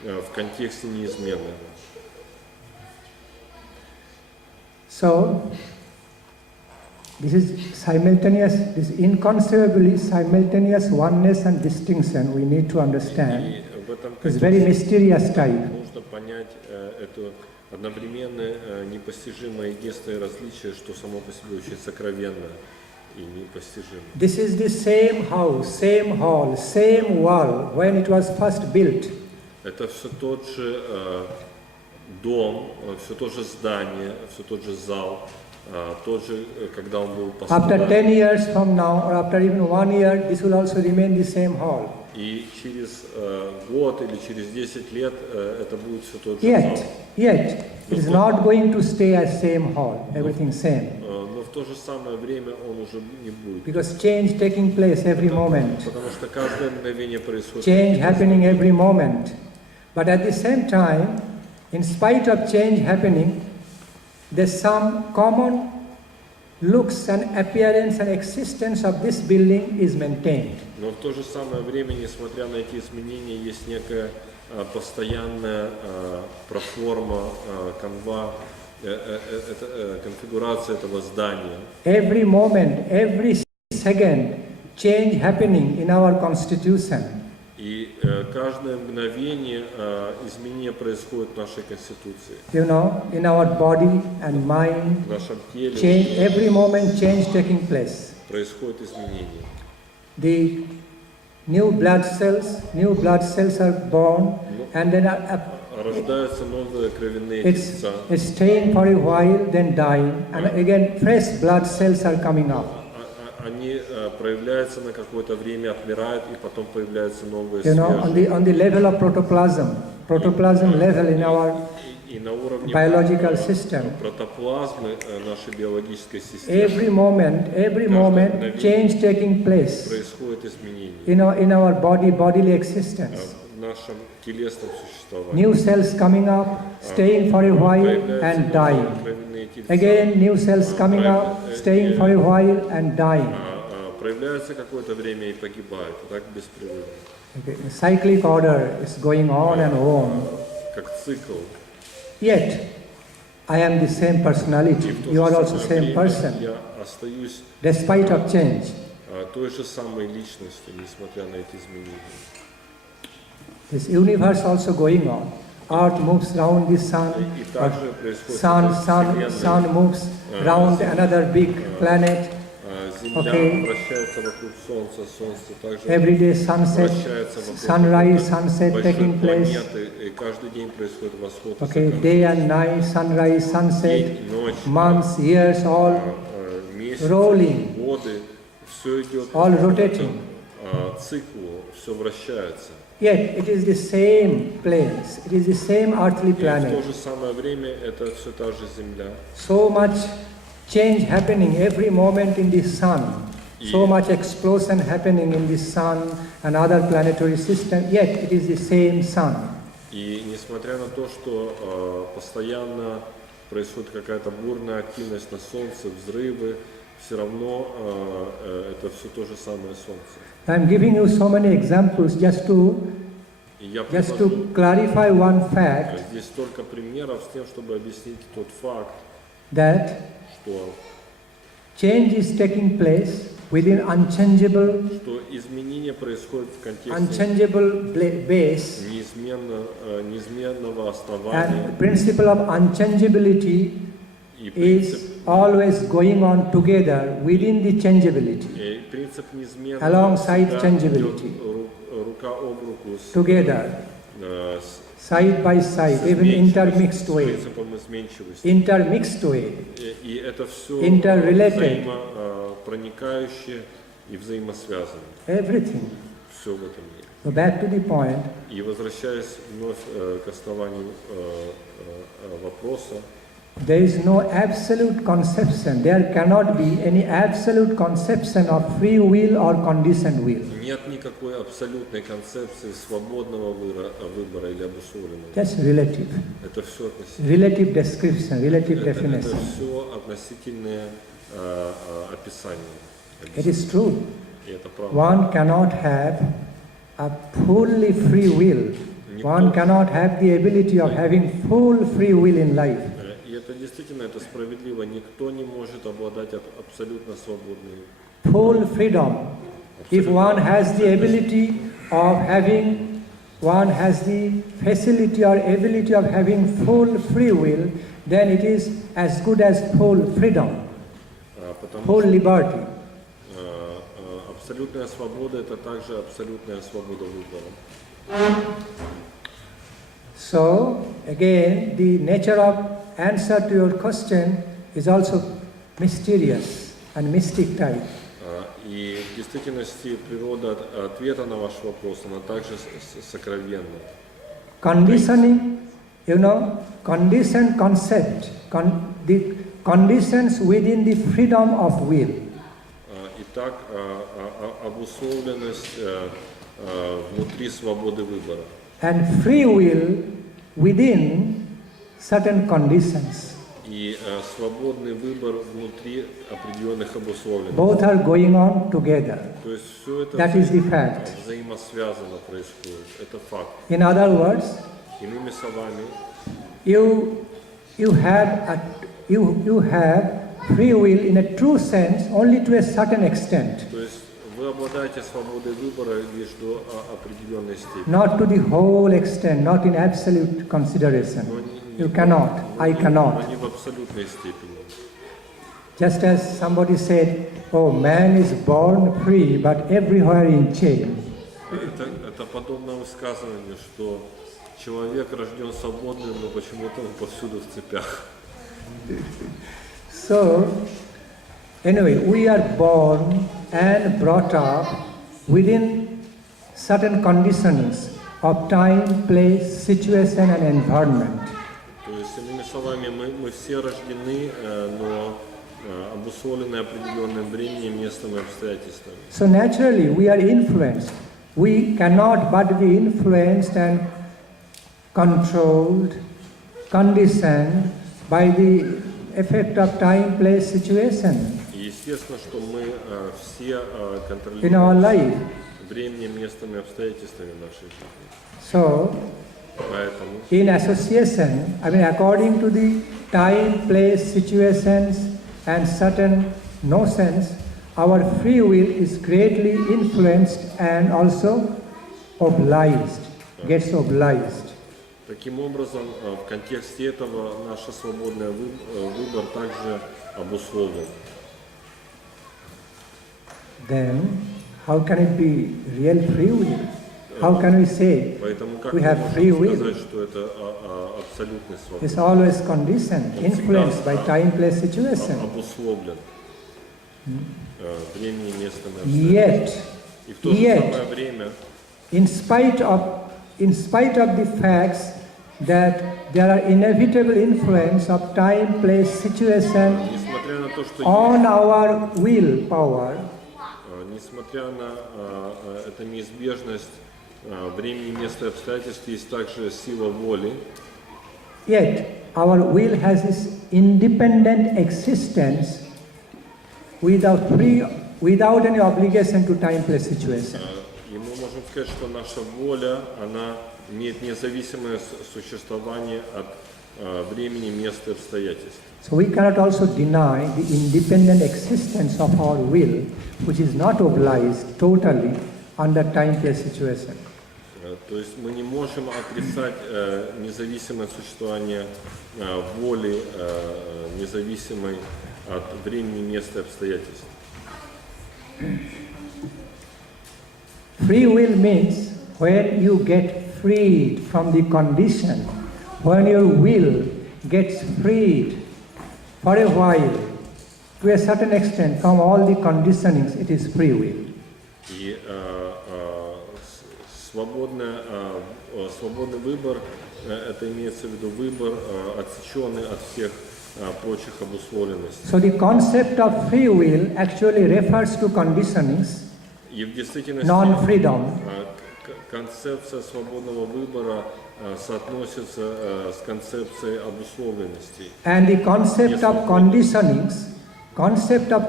в контексте неизменного. So, this is simultaneous, this inconceivably simultaneous oneness and distinction we need to understand. И в этом It's very mysterious type. нужно понять это одновременное непостижимое единство и различие, что само по себе очень сокровенно и непостижимо. This is the same house, same hall, same wall when it was first built. Это все тот же дом, все то же здание, все тот же зал, тот же, когда он был After построен. 10 years from now, or after even 1 year, this will also remain the same hall. И через год или через 10 лет это будет все тот же Yet, зал. it is not going to stay as same hall, everything same. Но в то же самое время он уже не будет. Because change taking place every moment. Потому что каждое мгновение происходит. Change happening every moment. But at the same time, in spite of change happening, there's some common looks and appearance and existence of this building is maintained. Но в то же самое время, несмотря на эти изменения, есть некая постоянная проформа, канва, конфигурация этого здания. Every moment, every second, change happening in our constitution. И каждое мгновение изменения происходит в нашей Конституции, You know, in our body and mind, в нашем теле. change, every moment change taking place. Происходит изменение. The new blood cells are born, and then Рождаются новые кровяные it's тельца. staying for a while, then dying, and again fresh blood cells are coming up. Они проявляются на какое-то время, отмирают, и потом появляются новые You know, свежие. on the level of protoplasm level in our И на уровне biological system, протоплазмы нашей биологической системы every moment, change taking place происходит изменение in our bodily existence. в нашем телесном существовании. New cells coming up, staying for a while and dying. Again, new cells coming up, staying for a while and dying. Проявляются какое-то время и погибают, так беспрерывно. Okay. The cyclic order is going on and on. Как цикл. Yet, I am the same personality. И в то You are же also самое same время person, я остаюсь despite of change. той же самой личностью, несмотря на эти изменения. This universe also going on. Earth moves round the sun. И также происходит Sun moves round another big planet. Земля Okay. вращается вокруг Солнца, Солнце также Every day sunset, вращается вокруг sunrise, sunset большой taking place. планеты, и каждый день происходит восход и Okay, закат. day and night, sunrise, sunset, День, ночь, months, years, all месяцы, rolling. годы, все идет All по rotating. циклу, все вращается. Yet it is the same place, it is the same earthly И в planet. то же самое время это все та же Земля. So much change happening every moment in the sun, so much explosion happening in the sun and other planetary systems, yet it is the same sun. И несмотря на то, что постоянно происходит какая-то бурная активность на Солнце, взрывы, все равно это все то же самое Солнце. I am giving you so many examples just to И я привожу clarify one fact здесь столько примеров с тем, чтобы объяснить тот факт, that что change is taking place within что изменение происходит в контексте unchangeable base, неизменного основания, and principle of unchangeability и принцип, is always going on together within the changeability, и принцип неизменного alongside всегда changeability. идет рука об руку с, together, с side by side, even intermixed way, принципом изменчивости. intermixed way. И это все Interrelated. взаимопроникающее и взаимосвязано. Everything. Все в этом мире. So back to the point, И возвращаясь вновь к основанию вопроса, there is no absolute conception. There cannot be any absolute conception of free will or conditioned will. Нет никакой абсолютной концепции свободного выбора или обусловленного. Just relative. Это все относительно. Relative description, relative Это definition. все относительные описания. It is true. И это правда. One cannot have a fully free will. One cannot have the ability of having full free will in life. И это действительно это справедливо. Никто не может обладать абсолютно свободной. Full freedom. If one has the ability of having, one has the facility or ability of having full free will, then it is as good as full freedom, full liberty. Абсолютная свобода это также абсолютная свобода выбора. So, again, the nature of answer to your question is also mysterious and mystic type. И в действительности природа ответа на ваш вопрос, она также сокровенна. Conditioning, conditioned concept, the conditions within the freedom of will. Итак, обусловленность внутри свободы выбора. And free will within certain conditions. И свободный выбор внутри определенных обусловленностей. Both are going on together. То есть все это That is the fact. взаимосвязано происходит. Это факт. In other words, Иными словами, you have free will in a true sense only to a certain extent. то есть вы обладаете свободой выбора лишь до определенной степени. Not to the whole extent, not in absolute consideration. You cannot, I cannot. Но не в абсолютной степени. Just as somebody said, oh, man is born free, but everywhere in chain. Это подобно высказыванию, что человек рожден свободным, но почему-то он повсюду в цепях. So, anyway, we are born and brought up within certain conditions of time, place, situation and environment. То есть, иными словами, мы все рождены, но обусловлены определенным временем, местом и обстоятельствами. So naturally, we are influenced. We cannot but be influenced and controlled, conditioned by the effect of time, place, situation. И естественно, что мы все In our контролируем life. временем, местом и обстоятельствами нашей жизни. So, Поэтому in association, according to the time, place, situations and certain notions, our free will is greatly influenced and also obliged, gets obliged. таким образом, в контексте этого наш свободный выбор также обусловлен. Then, how can it be real free will? How can we say Поэтому как we мы have можем free will? сказать, что это абсолютный свобода? It's always conditioned, influenced by time, place, situation. Обусловлен временем, местом и Yet, И в то же самое время, in spite of the facts that there are inevitable influence of time, place, situation несмотря на то, что on our will power, несмотря на эту неизбежность времени, места и обстоятельств, есть также сила воли. yet our will has this independent existence without any obligation to time, place, situation. И мы можем сказать, что наша воля, она имеет независимое существование от времени, места и обстоятельств. So we cannot also deny the independent existence of our will, which is not obliged totally under time, place, situation. То есть мы не можем отрицать независимое существование воли, независимой от времени, места и обстоятельств. Free will means when you get freed from the condition, when your will gets freed for a while, to a certain extent, from all the conditionings, it is free will. И свободный выбор, это имеется в виду выбор, отсеченный от всех прочих обусловленностей. So the concept of free will actually refers to conditionings, И в действительности non-freedom. концепция свободного выбора соотносится с концепцией обусловленностей. And the concept of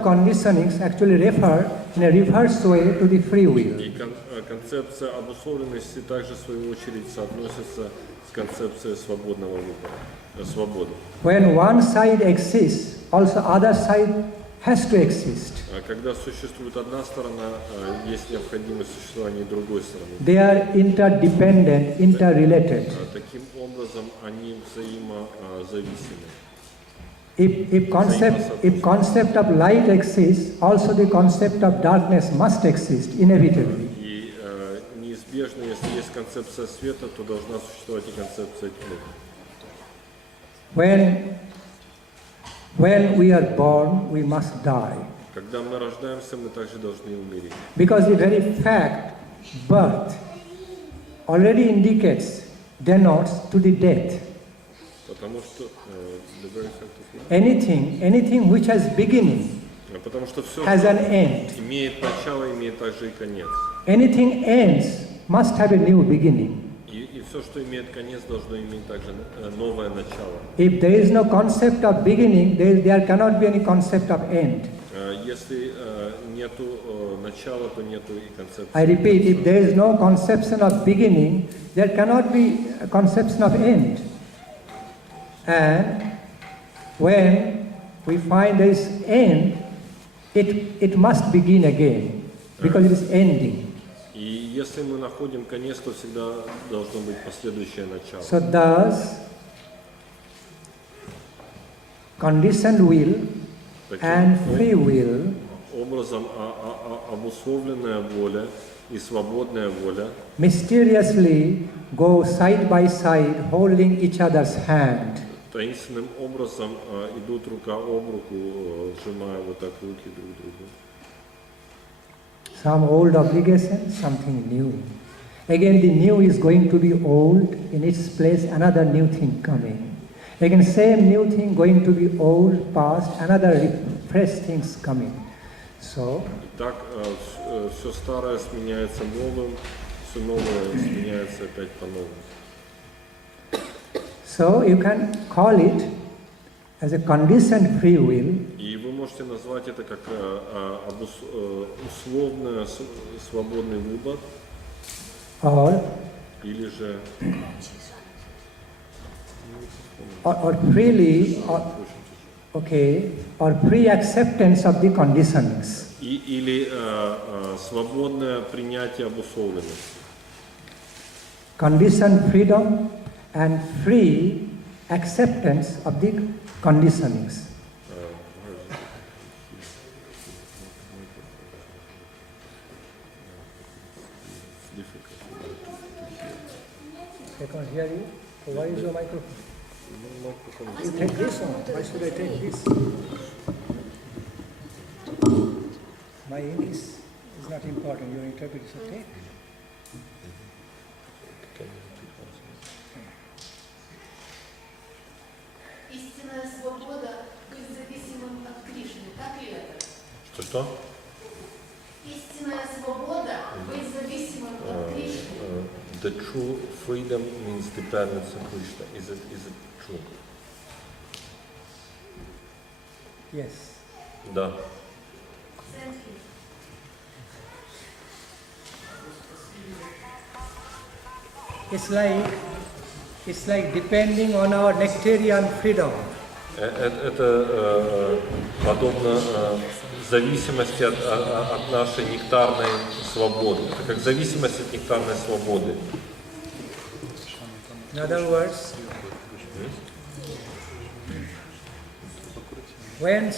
conditionings actually refer in a reverse way to the free will. И концепция обусловленности также, в свою очередь, соотносится с концепцией свободного выбора, свободы. When one side exists, also other side has to exist. Когда существует одна сторона, есть необходимость существования другой стороны. They are interdependent, interrelated. Таким образом, они взаимозависимы. If concept of light exists, also the concept of darkness must exist inevitably. И неизбежно, если есть концепция света, то должна существовать и концепция тьмы. When we are born, we must die. Когда мы рождаемся, мы также должны умереть. Because the very fact, birth, already denotes to the death. Потому что Anything which has beginning потому что все has an end. имеет начало, имеет также и конец. Anything ends must have a new beginning. И все, что имеет конец, должно иметь также новое начало. If there is no concept of beginning, there cannot be any concept of end. Если нету начала, то нету и концепции. I repeat, if there is no conception of beginning, there cannot be a conception of end. And when we find there is end, it must begin again, because it is ending. И если мы находим конец, то всегда должно быть последующее начало. So thus, conditioned will and free will Образом обусловленная воля и свободная воля mysteriously go side by side, holding each other's hand. таинственным образом идут рука об руку, сжимая вот так руки друг другу. Some old obligation, something new. Again, the new is going to be old, in its place another new thing coming. Again, same new thing going to be old, past, another fresh things coming. So, Так все старое сменяется новым, все новое сменяется опять по-новому. so you can call it as a conditioned free will, И вы можете назвать это как условный свободный выбор, or или же freely, or free acceptance of the conditionings. или свободное принятие обусловленности. Conditioned freedom and free acceptance of the conditionings. I can't hear you. So why is your microphone? You take this one. Why should I take this? My English is not important. Your interpreter should take. Истинная свобода быть зависимым от Кришны. Так ли это? Что? Истинная свобода быть зависимым от Кришны. The true freedom means dependence on Krishna. Is it true? Yes. Да. Thank you. It's like depending on our nectarian freedom. Это подобно зависимости от нашей нектарной свободы. Это как зависимость от нектарной свободы. In other words, when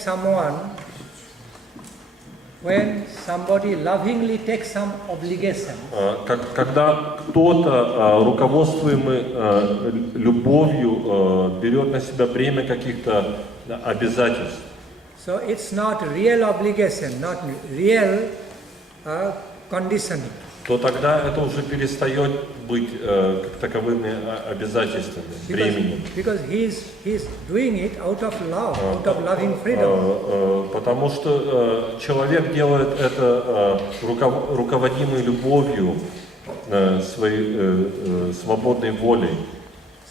somebody lovingly takes some obligation, Когда кто-то, руководствуемый любовью, берет на себя бремя каких-то обязательств. so it's not real obligation, not real conditioning. то тогда это уже перестает быть как таковыми обязательствами, бременем. Because he's doing it out of love, out of loving freedom. Потому что человек делает это руководимой любовью, своей свободной волей.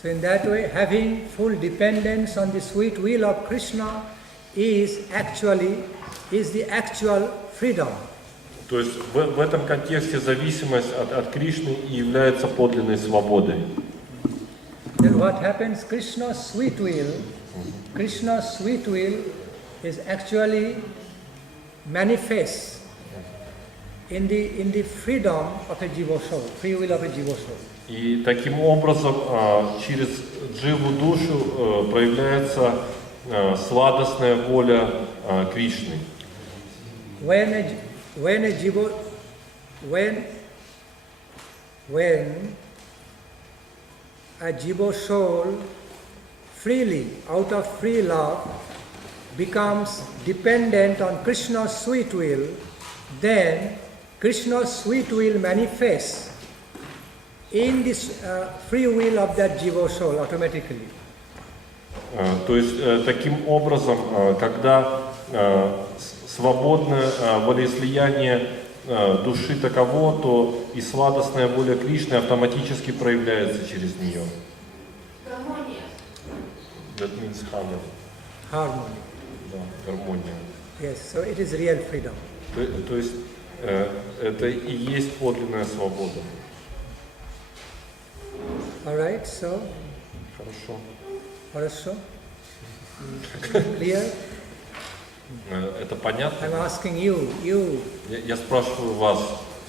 So in that way, having full dependence on the sweet will of Krishna is the actual freedom. То есть в этом контексте зависимость от Кришны и является подлинной свободой. Then what happens? Krishna's sweet will is actually manifests in the freedom of a jiva soul, free will of a jiva soul. И таким образом через дживу душу проявляется сладостная воля Кришны. When a jiva soul freely, out of free love, becomes dependent on Krishna's sweet will, then Krishna's sweet will manifests in this free will of that jiva soul automatically. То есть таким образом, когда свободное волеизлияние души таково, то и сладостная воля Кришны автоматически проявляется через нее. Гармония. That means harmony. Harmony. Да, гармония. Yes, so it is real freedom. То есть это и есть подлинная свобода. All right, so Хорошо. Clear? Это понятно? I'm asking you, Я спрашиваю вас,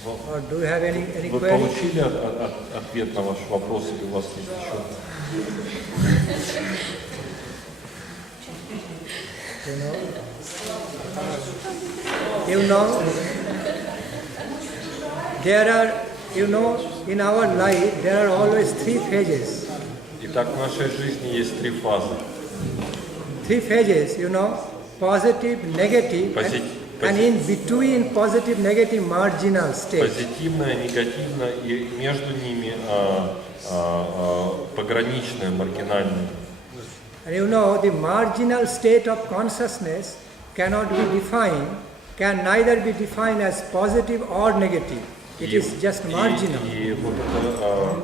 or do you have any вы query? получили ответ на ваш вопрос или у вас есть еще? In our life there are always three phases. Итак, в нашей жизни есть три фазы. Three phases, positive, negative, and in between positive, negative, marginal state. Позитивное, негативное и между ними пограничное, маргинальное. And the marginal state of consciousness can neither be defined as positive or negative. It is just marginal. И вот это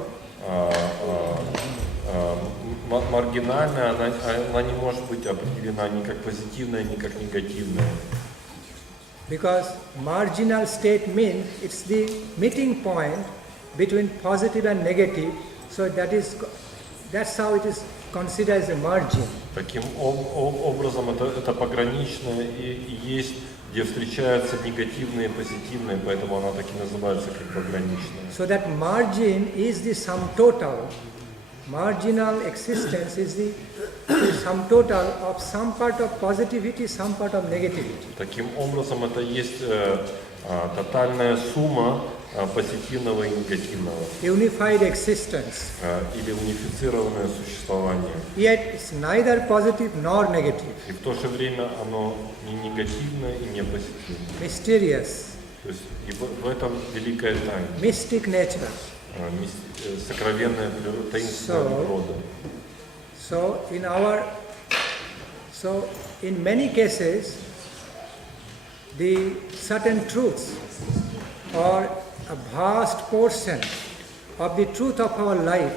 маргинальная, она не может быть определена ни как позитивная, ни как негативная. Because marginal state means it's the meeting point between positive and negative. So that's how it is considered as a margin. Таким образом, это пограничное и есть, где встречаются негативные и позитивные, поэтому она так и называется как пограничная. So that margin is the sum total. Marginal existence is the sum total of some part of positivity, some part of negativity. Таким образом, это есть тотальная сумма позитивного и негативного. Unified existence. Или унифицированное существование. Yet it's neither positive nor negative. И в то же время оно не негативное и не позитивное. Mysterious. То есть и в этом великая тайна. Mystic nature. Сокровенная таинственная природа. So in many cases, the certain truths or a vast portion of the truth of our life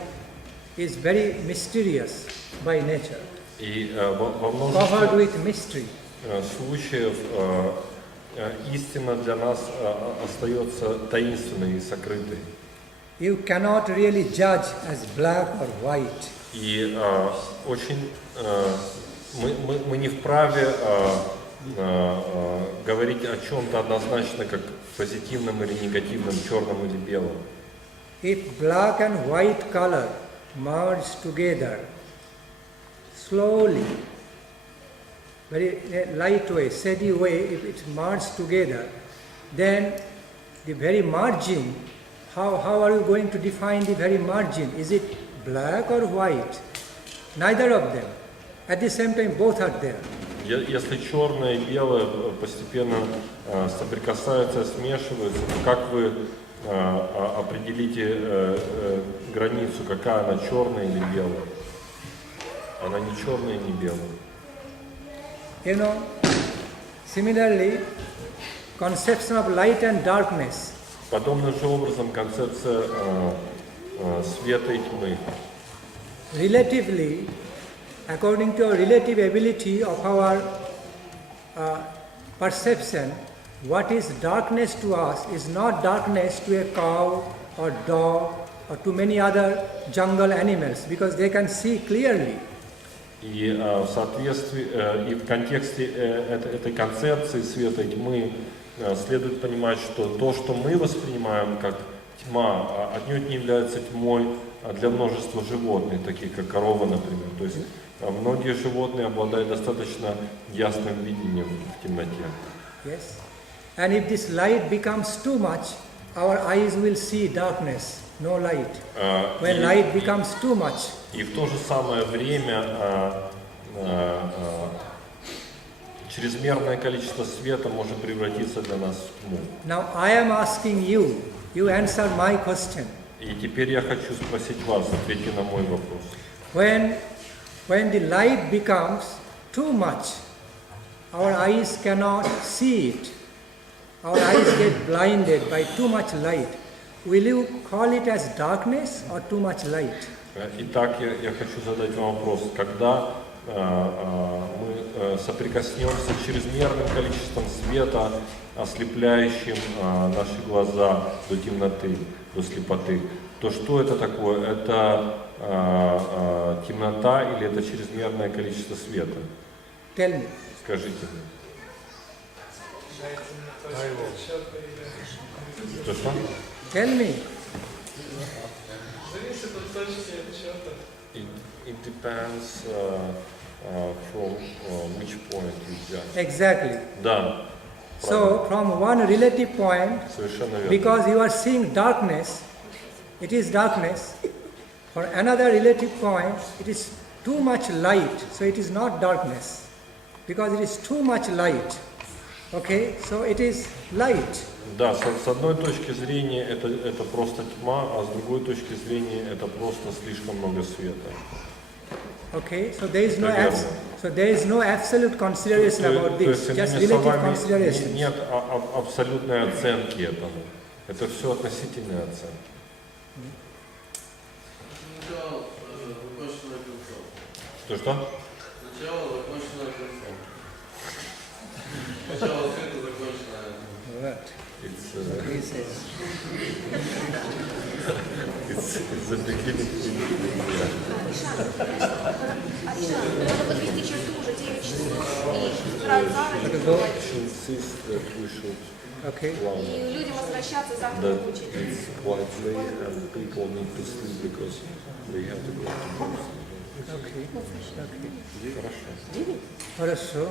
is very mysterious by nature, И во covered множестве with mystery. случаев истина для нас остается таинственной и сокрытой. You cannot really judge as black or white. И очень мы не вправе говорить о чем-то однозначно как позитивном или негативном, черном или белом. If black and white color merge together slowly, very light way, steady way, if it merges together, then the very margin, how are you going to define the very margin? Is it black or white? Neither of them. At the same time, both are there. Если черное и белое постепенно соприкасаются, смешиваются, то как вы определите границу, какая она, черная или белая? Она не черная и не белая. You know, similarly, conception of light and darkness. Подобным же образом концепция света и тьмы. Relatively, according to our relative ability of our perception, what is darkness to us is not darkness to a cow or dog or to many other jungle animals, because they can see clearly. И в соответствии, и в контексте этой концепции света и тьмы следует понимать, что то, что мы воспринимаем как тьма, отнюдь не является тьмой для множества животных, таких как корова, например. То есть многие животные обладают достаточно ясным видением в темноте. Yes. And if this light becomes too much, our eyes will see darkness, no light. When light becomes too much. И в то же самое время чрезмерное количество света может превратиться для нас в тьму. Now I am asking you, you answer my question. И теперь я хочу спросить вас, ответьте на мой вопрос. When the light becomes too much, our eyes cannot see it. Our eyes get blinded by too much light. Will you call it as darkness or too much light? Итак, я хочу задать вам вопрос. Когда мы соприкоснемся с чрезмерным количеством света, ослепляющим наши глаза до темноты, до слепоты, то что это такое? Это темнота или это чрезмерное количество света? Tell me. Скажите мне. Что? Tell me. Зависит от точки отчета. It depends from which point you judge. Exactly. Да. So from one relative point, Совершенно верно. because you are seeing darkness, it is darkness. For another relative point, it is too much light, so it is not darkness. Because it is too much light. Okay, so it is light. Да, с одной точки зрения это просто тьма, а с другой точки зрения это просто слишком много света. Okay, so there is no absolute consideration about То this, есть, just иными relative словами, consideration. нет абсолютной оценки этому. Это все относительная оценка. Сначала законченное концом. Что? Сначала законченное концом. Сначала света законченное. Right. It's He says. the beginning. Надо подвести черту уже 9 часов и брать She insists that we should Okay. plan и людям возвращаться завтра that в учить. it's quite late and people need to sleep because they have to go to work. Okay. Okay. Хорошо. Хорошо.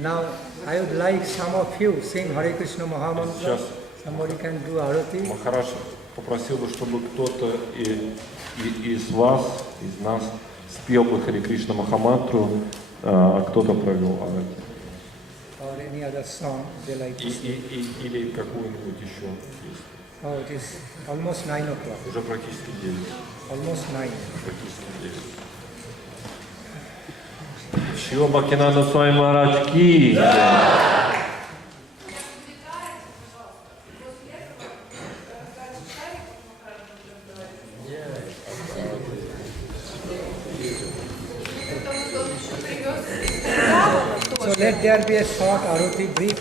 Now I would like some of you sing Hare Krishna Mahamantra. Сейчас Somebody can do Arati. Махараш попросил бы, чтобы кто-то из вас, из нас спел бы Харе Кришна Махамантру, а кто-то провел Арати. Or any other song they like to sing. Или какую-нибудь еще песню. Oh, it is almost 9 o'clock. Уже практически 9. Almost 9. Практически 9. Шива Бхактинанда Свами Махарадж ки. So let there be a short Arati, brief